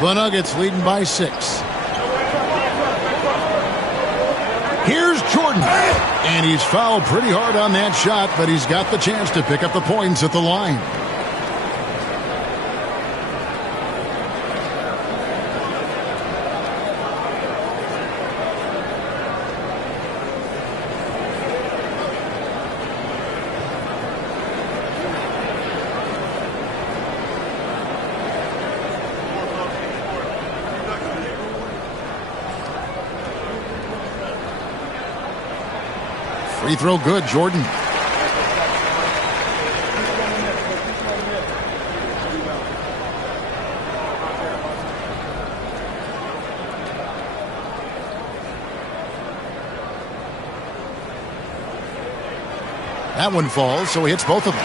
The Nuggets leading by 6. Jordan. And he's fouled pretty hard on that shot, but he's got the chance to pick up the points at the line. Free throw good, Jordan. That one falls, so he hits both of them.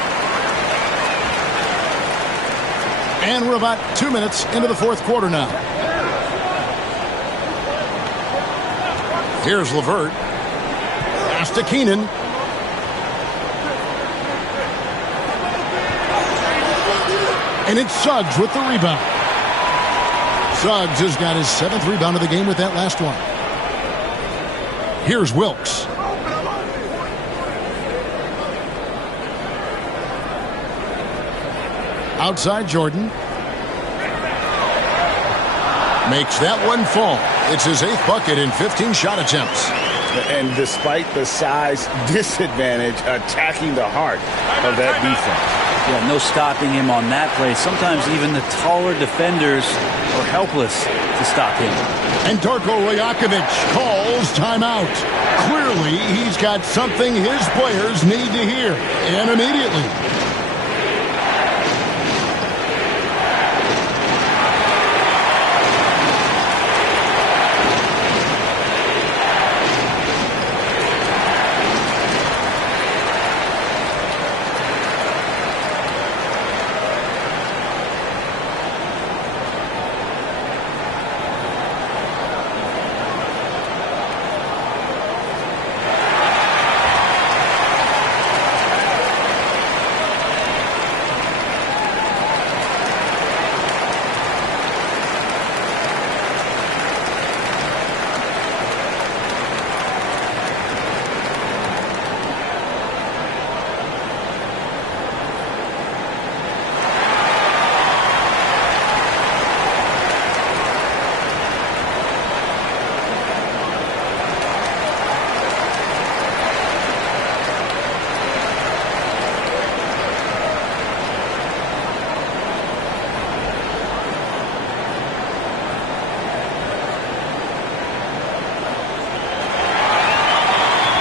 And we're about 2 minutes into the fourth quarter now. Here's LeVert. Pass to Keenan. And it's Suggs with the rebound. Suggs has got his 7th rebound of the game with that last one. Here's Wilkes. Outside Jordan. Makes that one fall. It's his 8th bucket in 15 shot attempts. And despite the size disadvantage, attacking the heart of that defense. Yeah, no stopping him on that play. Sometimes even the taller defenders are helpless to stop him. And Darko Rajakovic calls timeout. Clearly, he's got something his players need to hear, and immediately.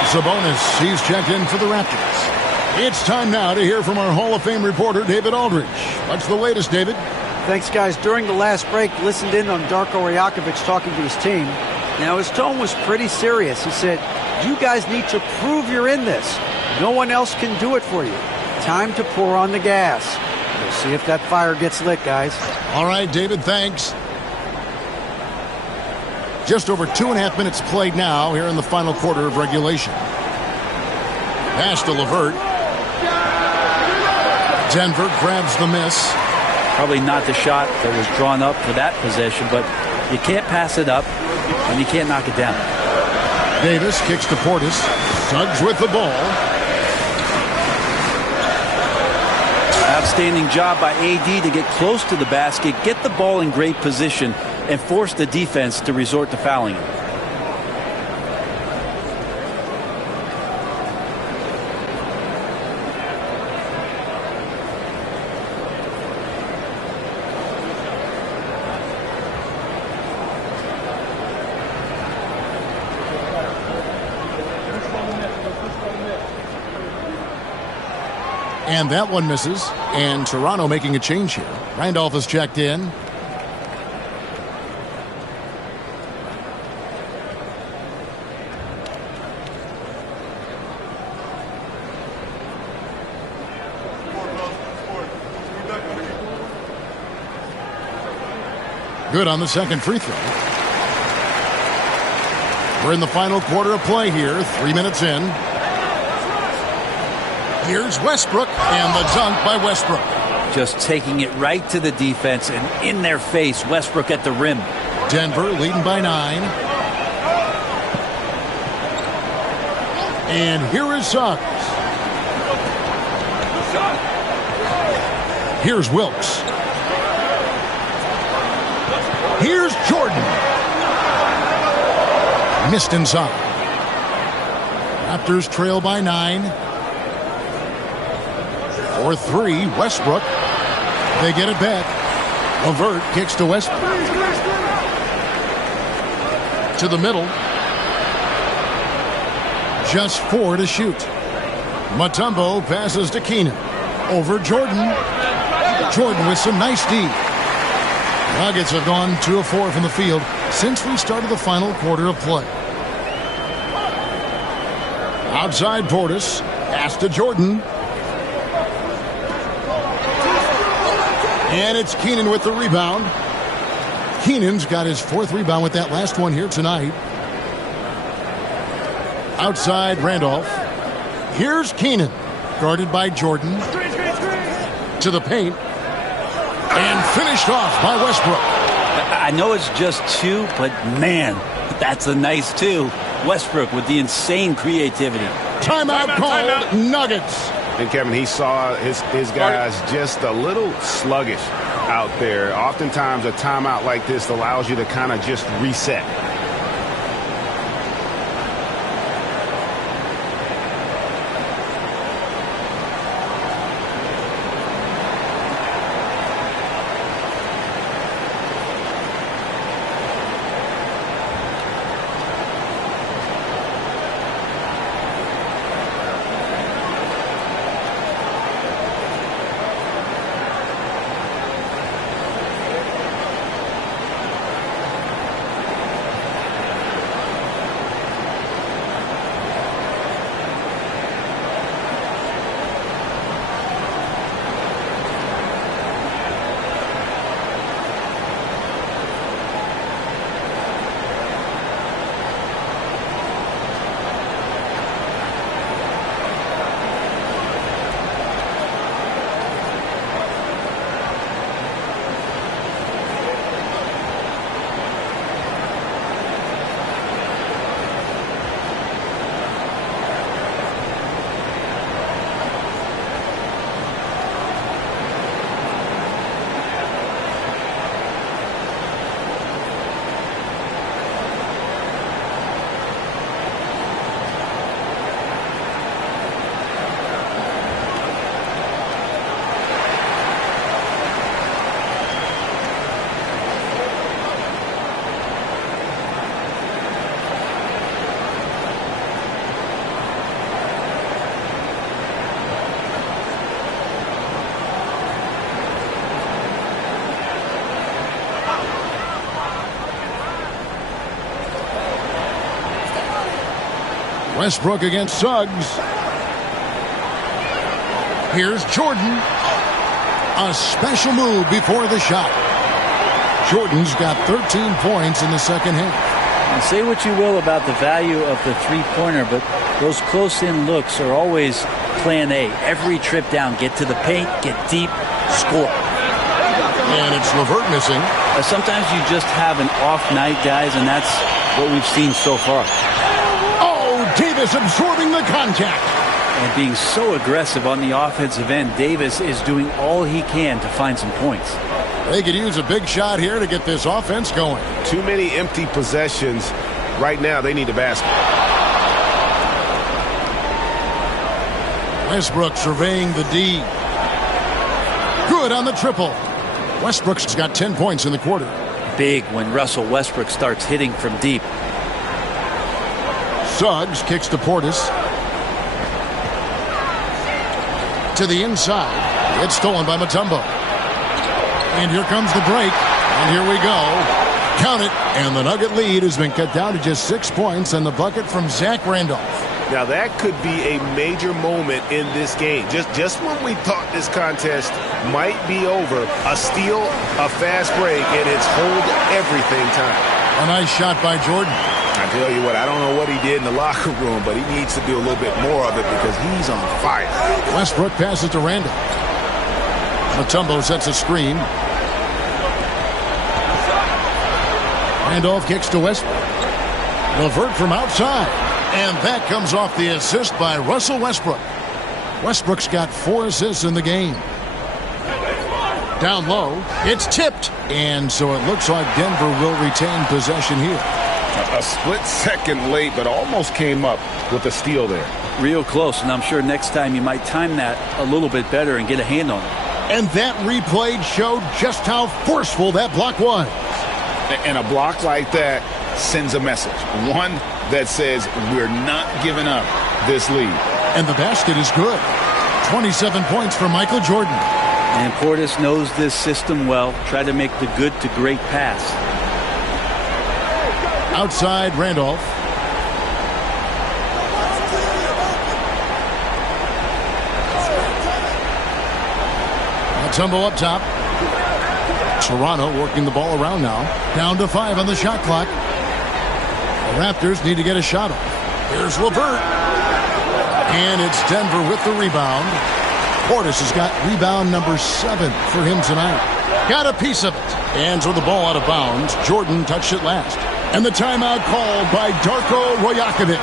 Sabonis, he's checked in for the Raptors. It's time now to hear from our Hall of Fame reporter, David Aldridge. What's the latest, David? Thanks, guys. During the last break, listened in on Darko Rajakovic talking to his team. Now, his tone was pretty serious. He said, you guys need to prove you're in this. No one else can do it for you. Time to pour on the gas. We'll see if that fire gets lit, guys. All right, David, thanks. Just over 2.5 minutes played now here in the final quarter of regulation. Pass to LeVert. Denver grabs the miss. Probably not the shot that was drawn up for that possession, but you can't pass it up and you can't knock it down. Davis kicks to Portis. Suggs with the ball. Outstanding job by AD to get close to the basket, get the ball in great position, and force the defense to resort to fouling him. And that one misses. And Toronto making a change here. Randolph has checked in. Good on the second free throw. We're in the final quarter of play here. 3 minutes in. Here's Westbrook, and the dunk by Westbrook. Just taking it right to the defense and in their face. Westbrook at the rim. Denver leading by 9. And here is Suggs. Here's Wilkes. Here's Jordan. Missed inside. Raptors trail by 9. 4-3, Westbrook. They get it back. LeVert kicks to Westbrook. To the middle. Just 4 to shoot. Mutombo passes to Keenan. Over Jordan. Jordan with some nice D. Nuggets have gone 2 of 4 from the field since we started the final quarter of play. Outside Portis. Pass to Jordan. And it's Keenan with the rebound. Keenan's got his 4th rebound with that last one here tonight. Outside Randolph. Here's Keenan. Guarded by Jordan. To the paint. And finished off by Westbrook. I know it's just 2, but man, that's a nice 2. Westbrook with the insane creativity. Timeout called. Nuggets. And Kevin, he saw his guys just a little sluggish out there. Oftentimes a timeout like this allows you to kind of just reset. Westbrook against Suggs. Here's Jordan. A special move before the shot. Jordan's got 13 points in the second half. And say what you will about the value of the three-pointer, but those close-in looks are always plan A. Every trip down, get to the paint, get deep, score. And it's LeVert missing. Sometimes you just have an off night, guys, and that's what we've seen so far. Oh, Davis absorbing the contact. And being so aggressive on the offensive end, Davis is doing all he can to find some points. They could use a big shot here to get this offense going. Too many empty possessions. Right now, they need a basket. Westbrook surveying the D. Good on the triple. Westbrook's got 10 points in the quarter. Big when Russell Westbrook starts hitting from deep. Suggs kicks to Portis. To the inside. It's stolen by Mutombo. And here comes the break. And here we go. Count it. And the Nugget lead has been cut down to just 6 points on the bucket from Zach Randolph. Now that could be a major moment in this game. Just when we thought this contest might be over, a steal, a fast break, and it's hold everything time. A nice shot by Jordan. I tell you what, I don't know what he did in the locker room, but he needs to do a little bit more of it because he's on fire. Westbrook passes to Randolph. Mutombo sets a screen. Randolph kicks to Westbrook. LeVert from outside. And that comes off the assist by Russell Westbrook. Westbrook's got 4 assists in the game. Down low, it's tipped. And so it looks like Denver will retain possession here. A split second late, but almost came up with a steal there. Real close, and I'm sure next time you might time that a little bit better and get a hand on it. And that replay showed just how forceful that block was. And a block like that sends a message. One that says we're not giving up this lead. And the basket is good. 27 points for Michael Jordan. And Portis knows this system well. Try to make the good to great pass. Outside Randolph. Mutombo up top. Toronto working the ball around now. Down to 5 on the shot clock. The Raptors need to get a shot off. Here's LeVert. And it's Denver with the rebound. Portis has got rebound number 7 for him tonight. Got a piece of it. And so the ball out of bounds. Jordan touched it last. And the timeout called by Darko Rajakovic.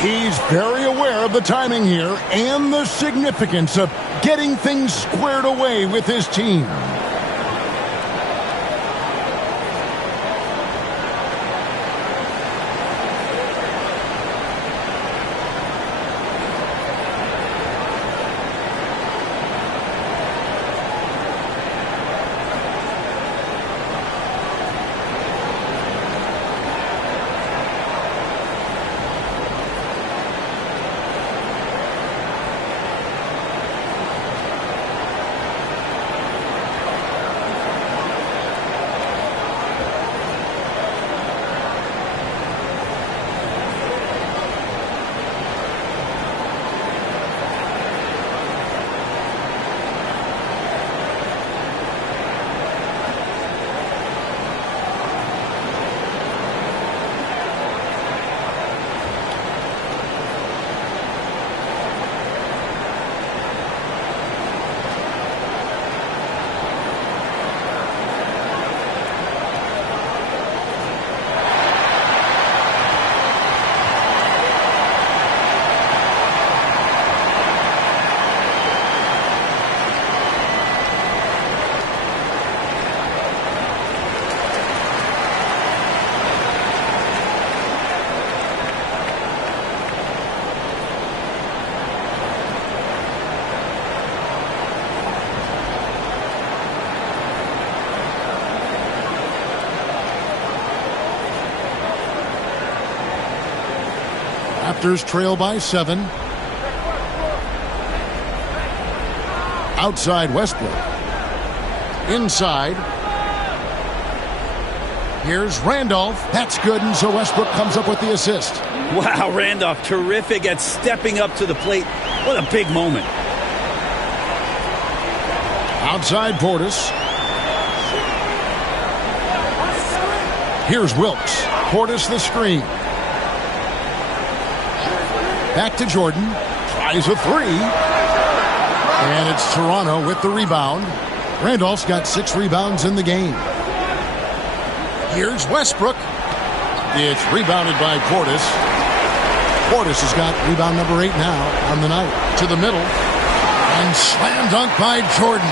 He's very aware of the timing here and the significance of getting things squared away with his team. Raptors trail by 7. Outside Westbrook. Inside. Here's Randolph. That's good, and so Westbrook comes up with the assist. Wow, Randolph, terrific at stepping up to the plate. What a big moment. Outside Portis. Here's Wilkes. Portis the screen. Back to Jordan. Tries a 3. And it's Toronto with the rebound. Randolph's got 6 rebounds in the game. Here's Westbrook. It's rebounded by Portis. Portis has got rebound number 8 now on the night. To the middle. And slam dunk by Jordan.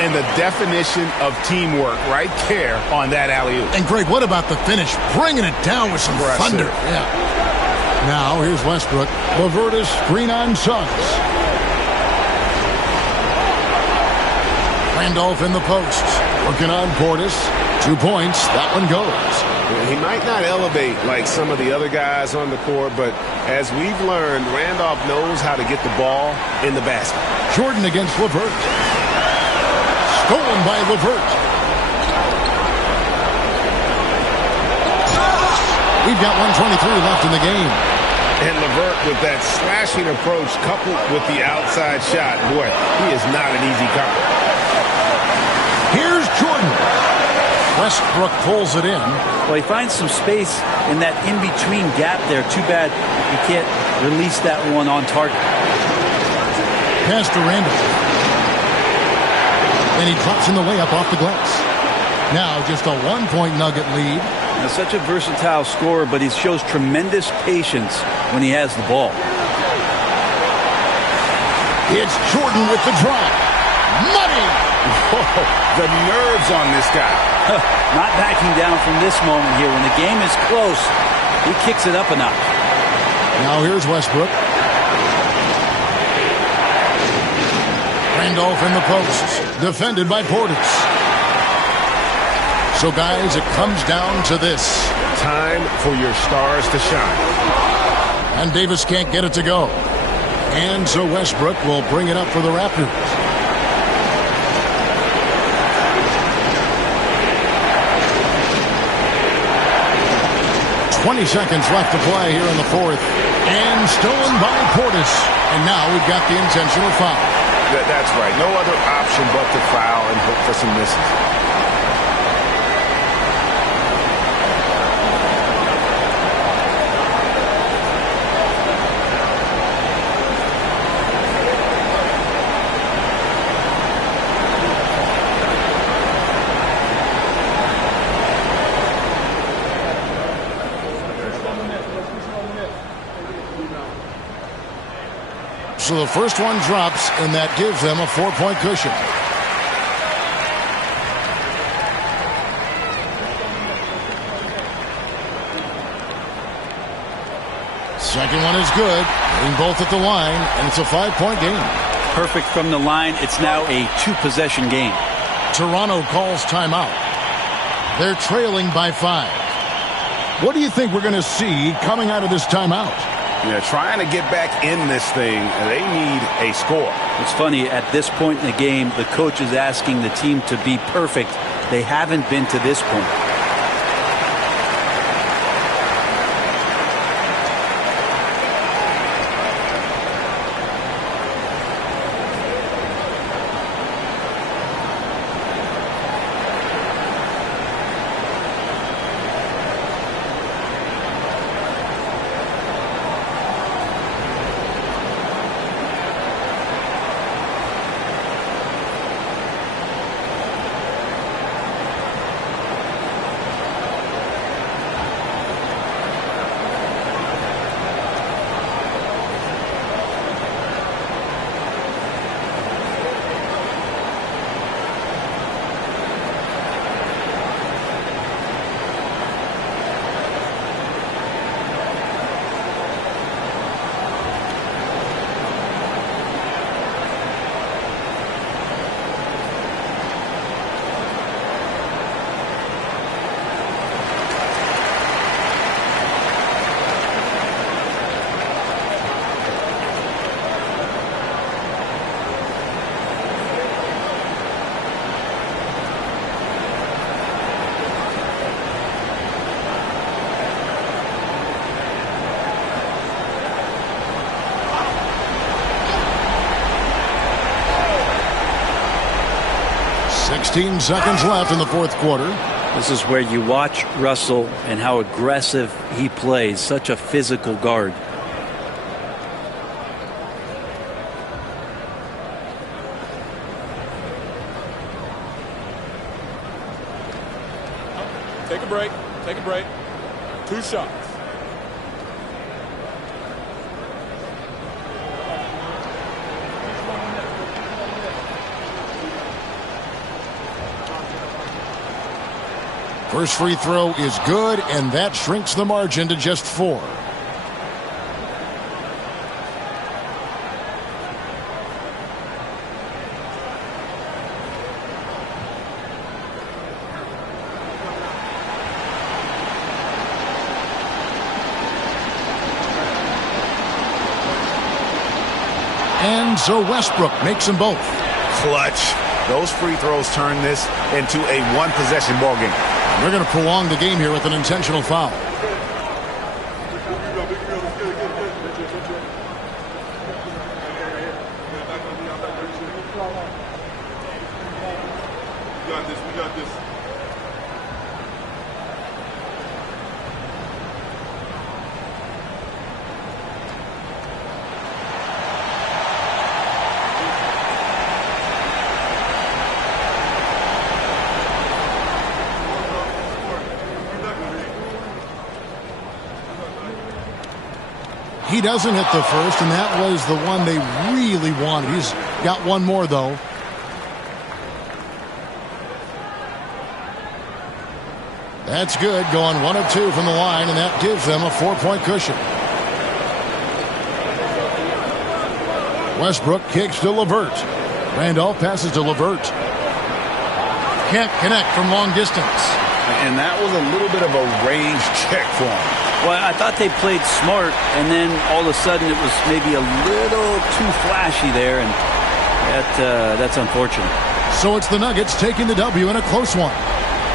And the definition of teamwork right there on that alley-oop. And Greg, what about the finish? Bringing it down with some thunder. Yeah. Now, here's Westbrook. LeVert is screen on Suggs. Randolph in the posts. Working on Portis. 2 points. That one goes. He might not elevate like some of the other guys on the court, but as we've learned, Randolph knows how to get the ball in the basket. Jordan against LeVert. Stolen by LeVert. We've got 1:23 left in the game. And LeVert with that slashing approach coupled with the outside shot. Boy, he is not an easy cover. Here's Jordan. Westbrook pulls it in. Well, he finds some space in that in-between gap there. Too bad he can't release that one on target. Pass to Randolph. And he drops in the layup off the glass. Now just a 1-point Nugget lead. Now, such a versatile scorer, but he shows tremendous patience when he has the ball. It's Jordan with the drop. Money! Whoa, the nerves on this guy. Not backing down from this moment here. When the game is close, he kicks it up a notch. Now here's Westbrook. Randolph in the post. Defended by Portis. So, guys, it comes down to this. Time for your stars to shine. And Davis can't get it to go. And so Westbrook will bring it up for the Raptors. 20 seconds left to play here in the fourth. And stolen by Portis. And now we've got the intentional foul. That's right. No other option but to foul and hope for some misses. So the first one drops, and that gives them a 4-point cushion. Second one is good. Hitting both at the line, and it's a 5-point game. Perfect from the line. It's now a 2-possession game. Toronto calls timeout. They're trailing by 5. What do you think we're going to see coming out of this timeout? Yeah, trying to get back in this thing, they need a score. It's funny, at this point in the game, the coach is asking the team to be perfect. They haven't been to this point. Seconds left in the fourth quarter. This is where you watch Russell and how aggressive he plays. Such a physical guard. Take a break. Take a break. 2 shots. First free throw is good, and that shrinks the margin to just 4. And so Westbrook makes them both. Clutch. Those free throws turn this into a one-possession ball game. They're going to prolong the game here with an intentional foul. We got this. He doesn't hit the first, and that was the one they really wanted. He's got one more, though. That's good, going 1 of 2 from the line, and that gives them a 4-point cushion. Westbrook kicks to LeVert. Randolph passes to LeVert. Can't connect from long distance. And that was a little bit of a range check for him. Well, I thought they played smart, and then all of a sudden it was maybe a little too flashy there, and that's unfortunate. So it's the Nuggets taking the W in a close one.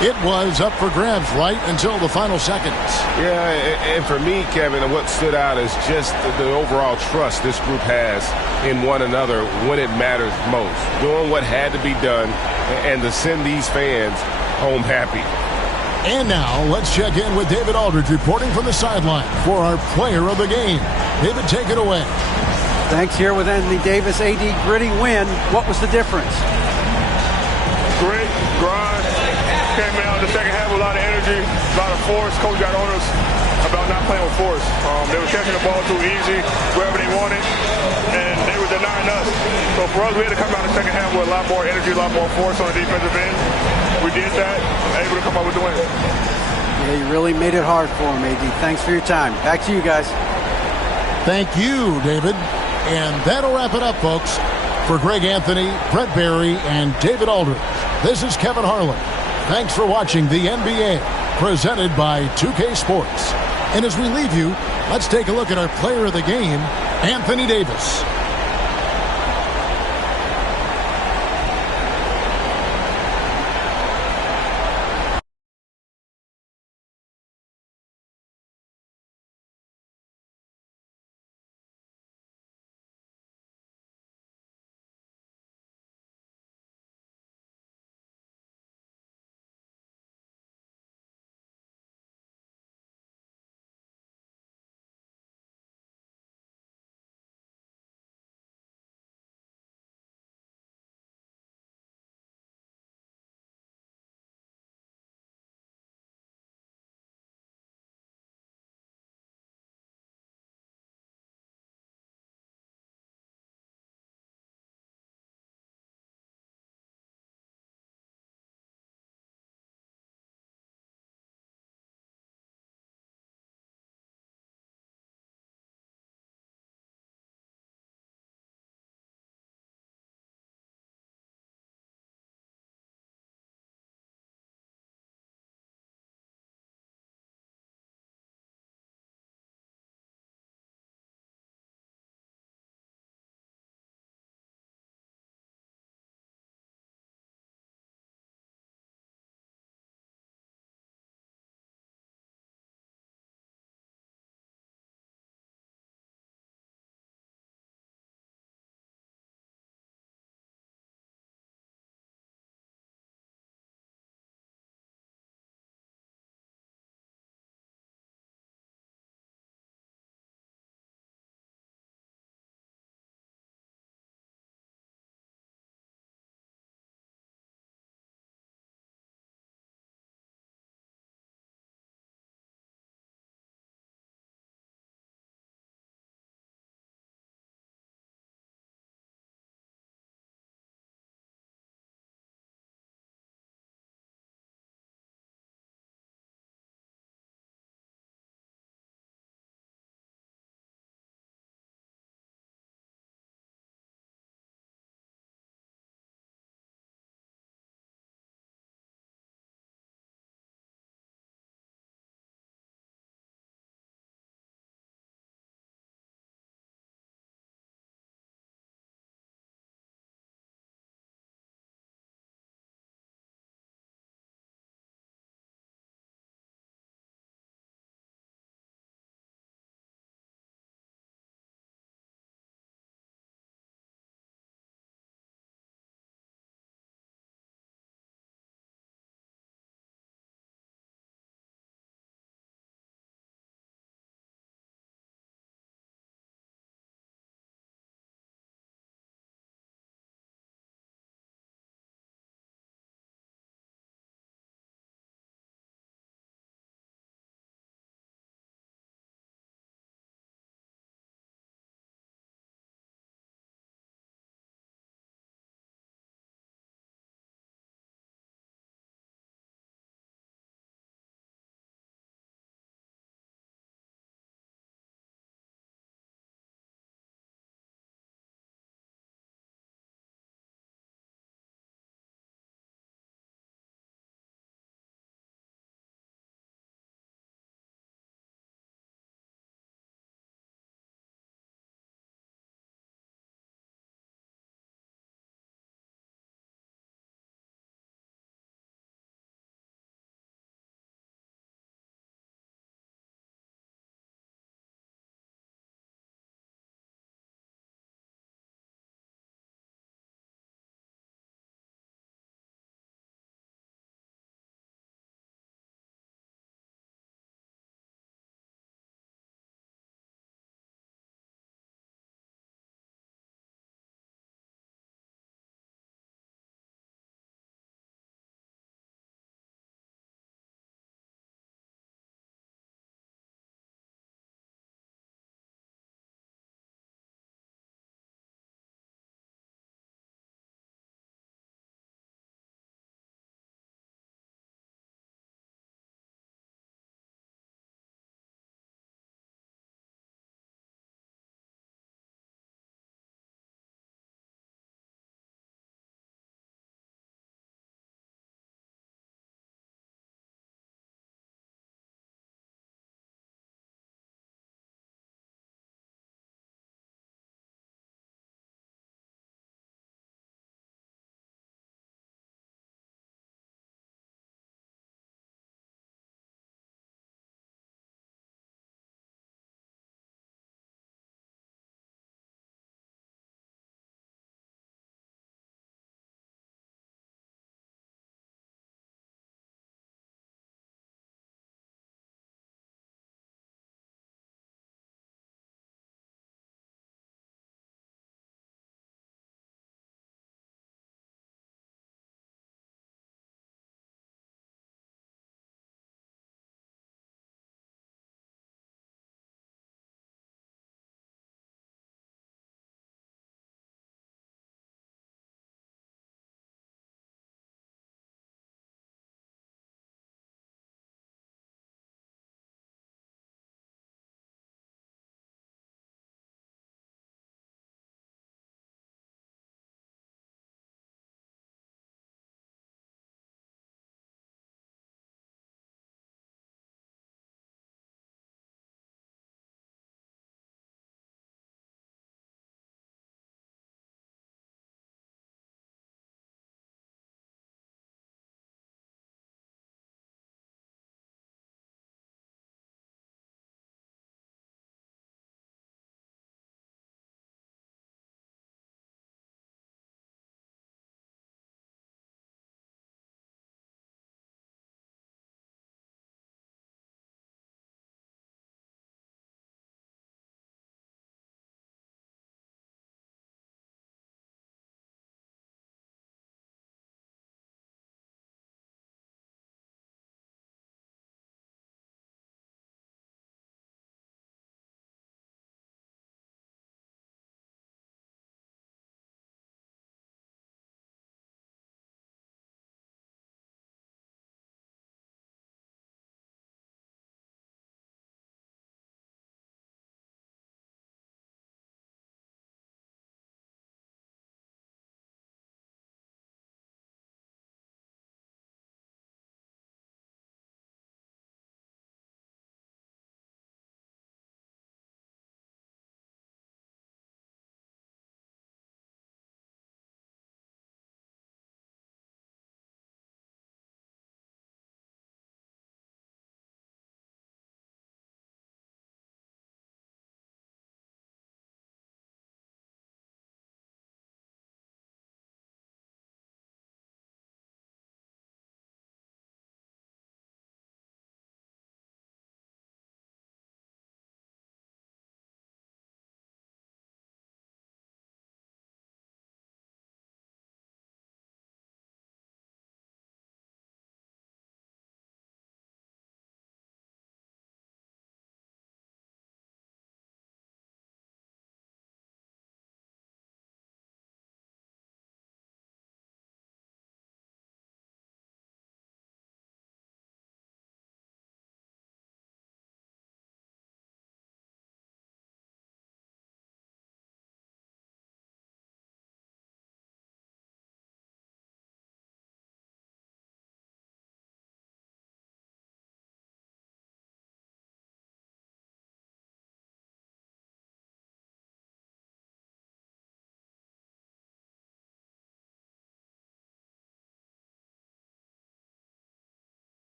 It was up for grabs right until the final seconds. Yeah, and for me, Kevin, what stood out is just the overall trust this group has in one another when it matters most. Doing what had to be done and to send these fans home happy. And now let's check in with David Aldridge reporting from the sideline for our player of the game. David, take it away. Thanks. Here with Anthony Davis. AD, gritty win. What was the difference? Great grind. Came out in the second half with a lot of energy, a lot of force. Coach got on us about not playing with force. They were catching the ball too easy, wherever they wanted, and they were denying us. So for us, we had to come out in the second half with a lot more energy, a lot more force on the defensive end. We did that, able to come up with the win. Yeah, you really made it hard for him, AD. Thanks for your time. Back to you guys. Thank you, David. And that'll wrap it up, folks. For Greg Anthony, Brett Barry, and David Aldridge, this is Kevin Harlan. Thanks for watching the NBA, presented by 2K Sports. And as we leave you, let's take a look at our player of the game, Anthony Davis.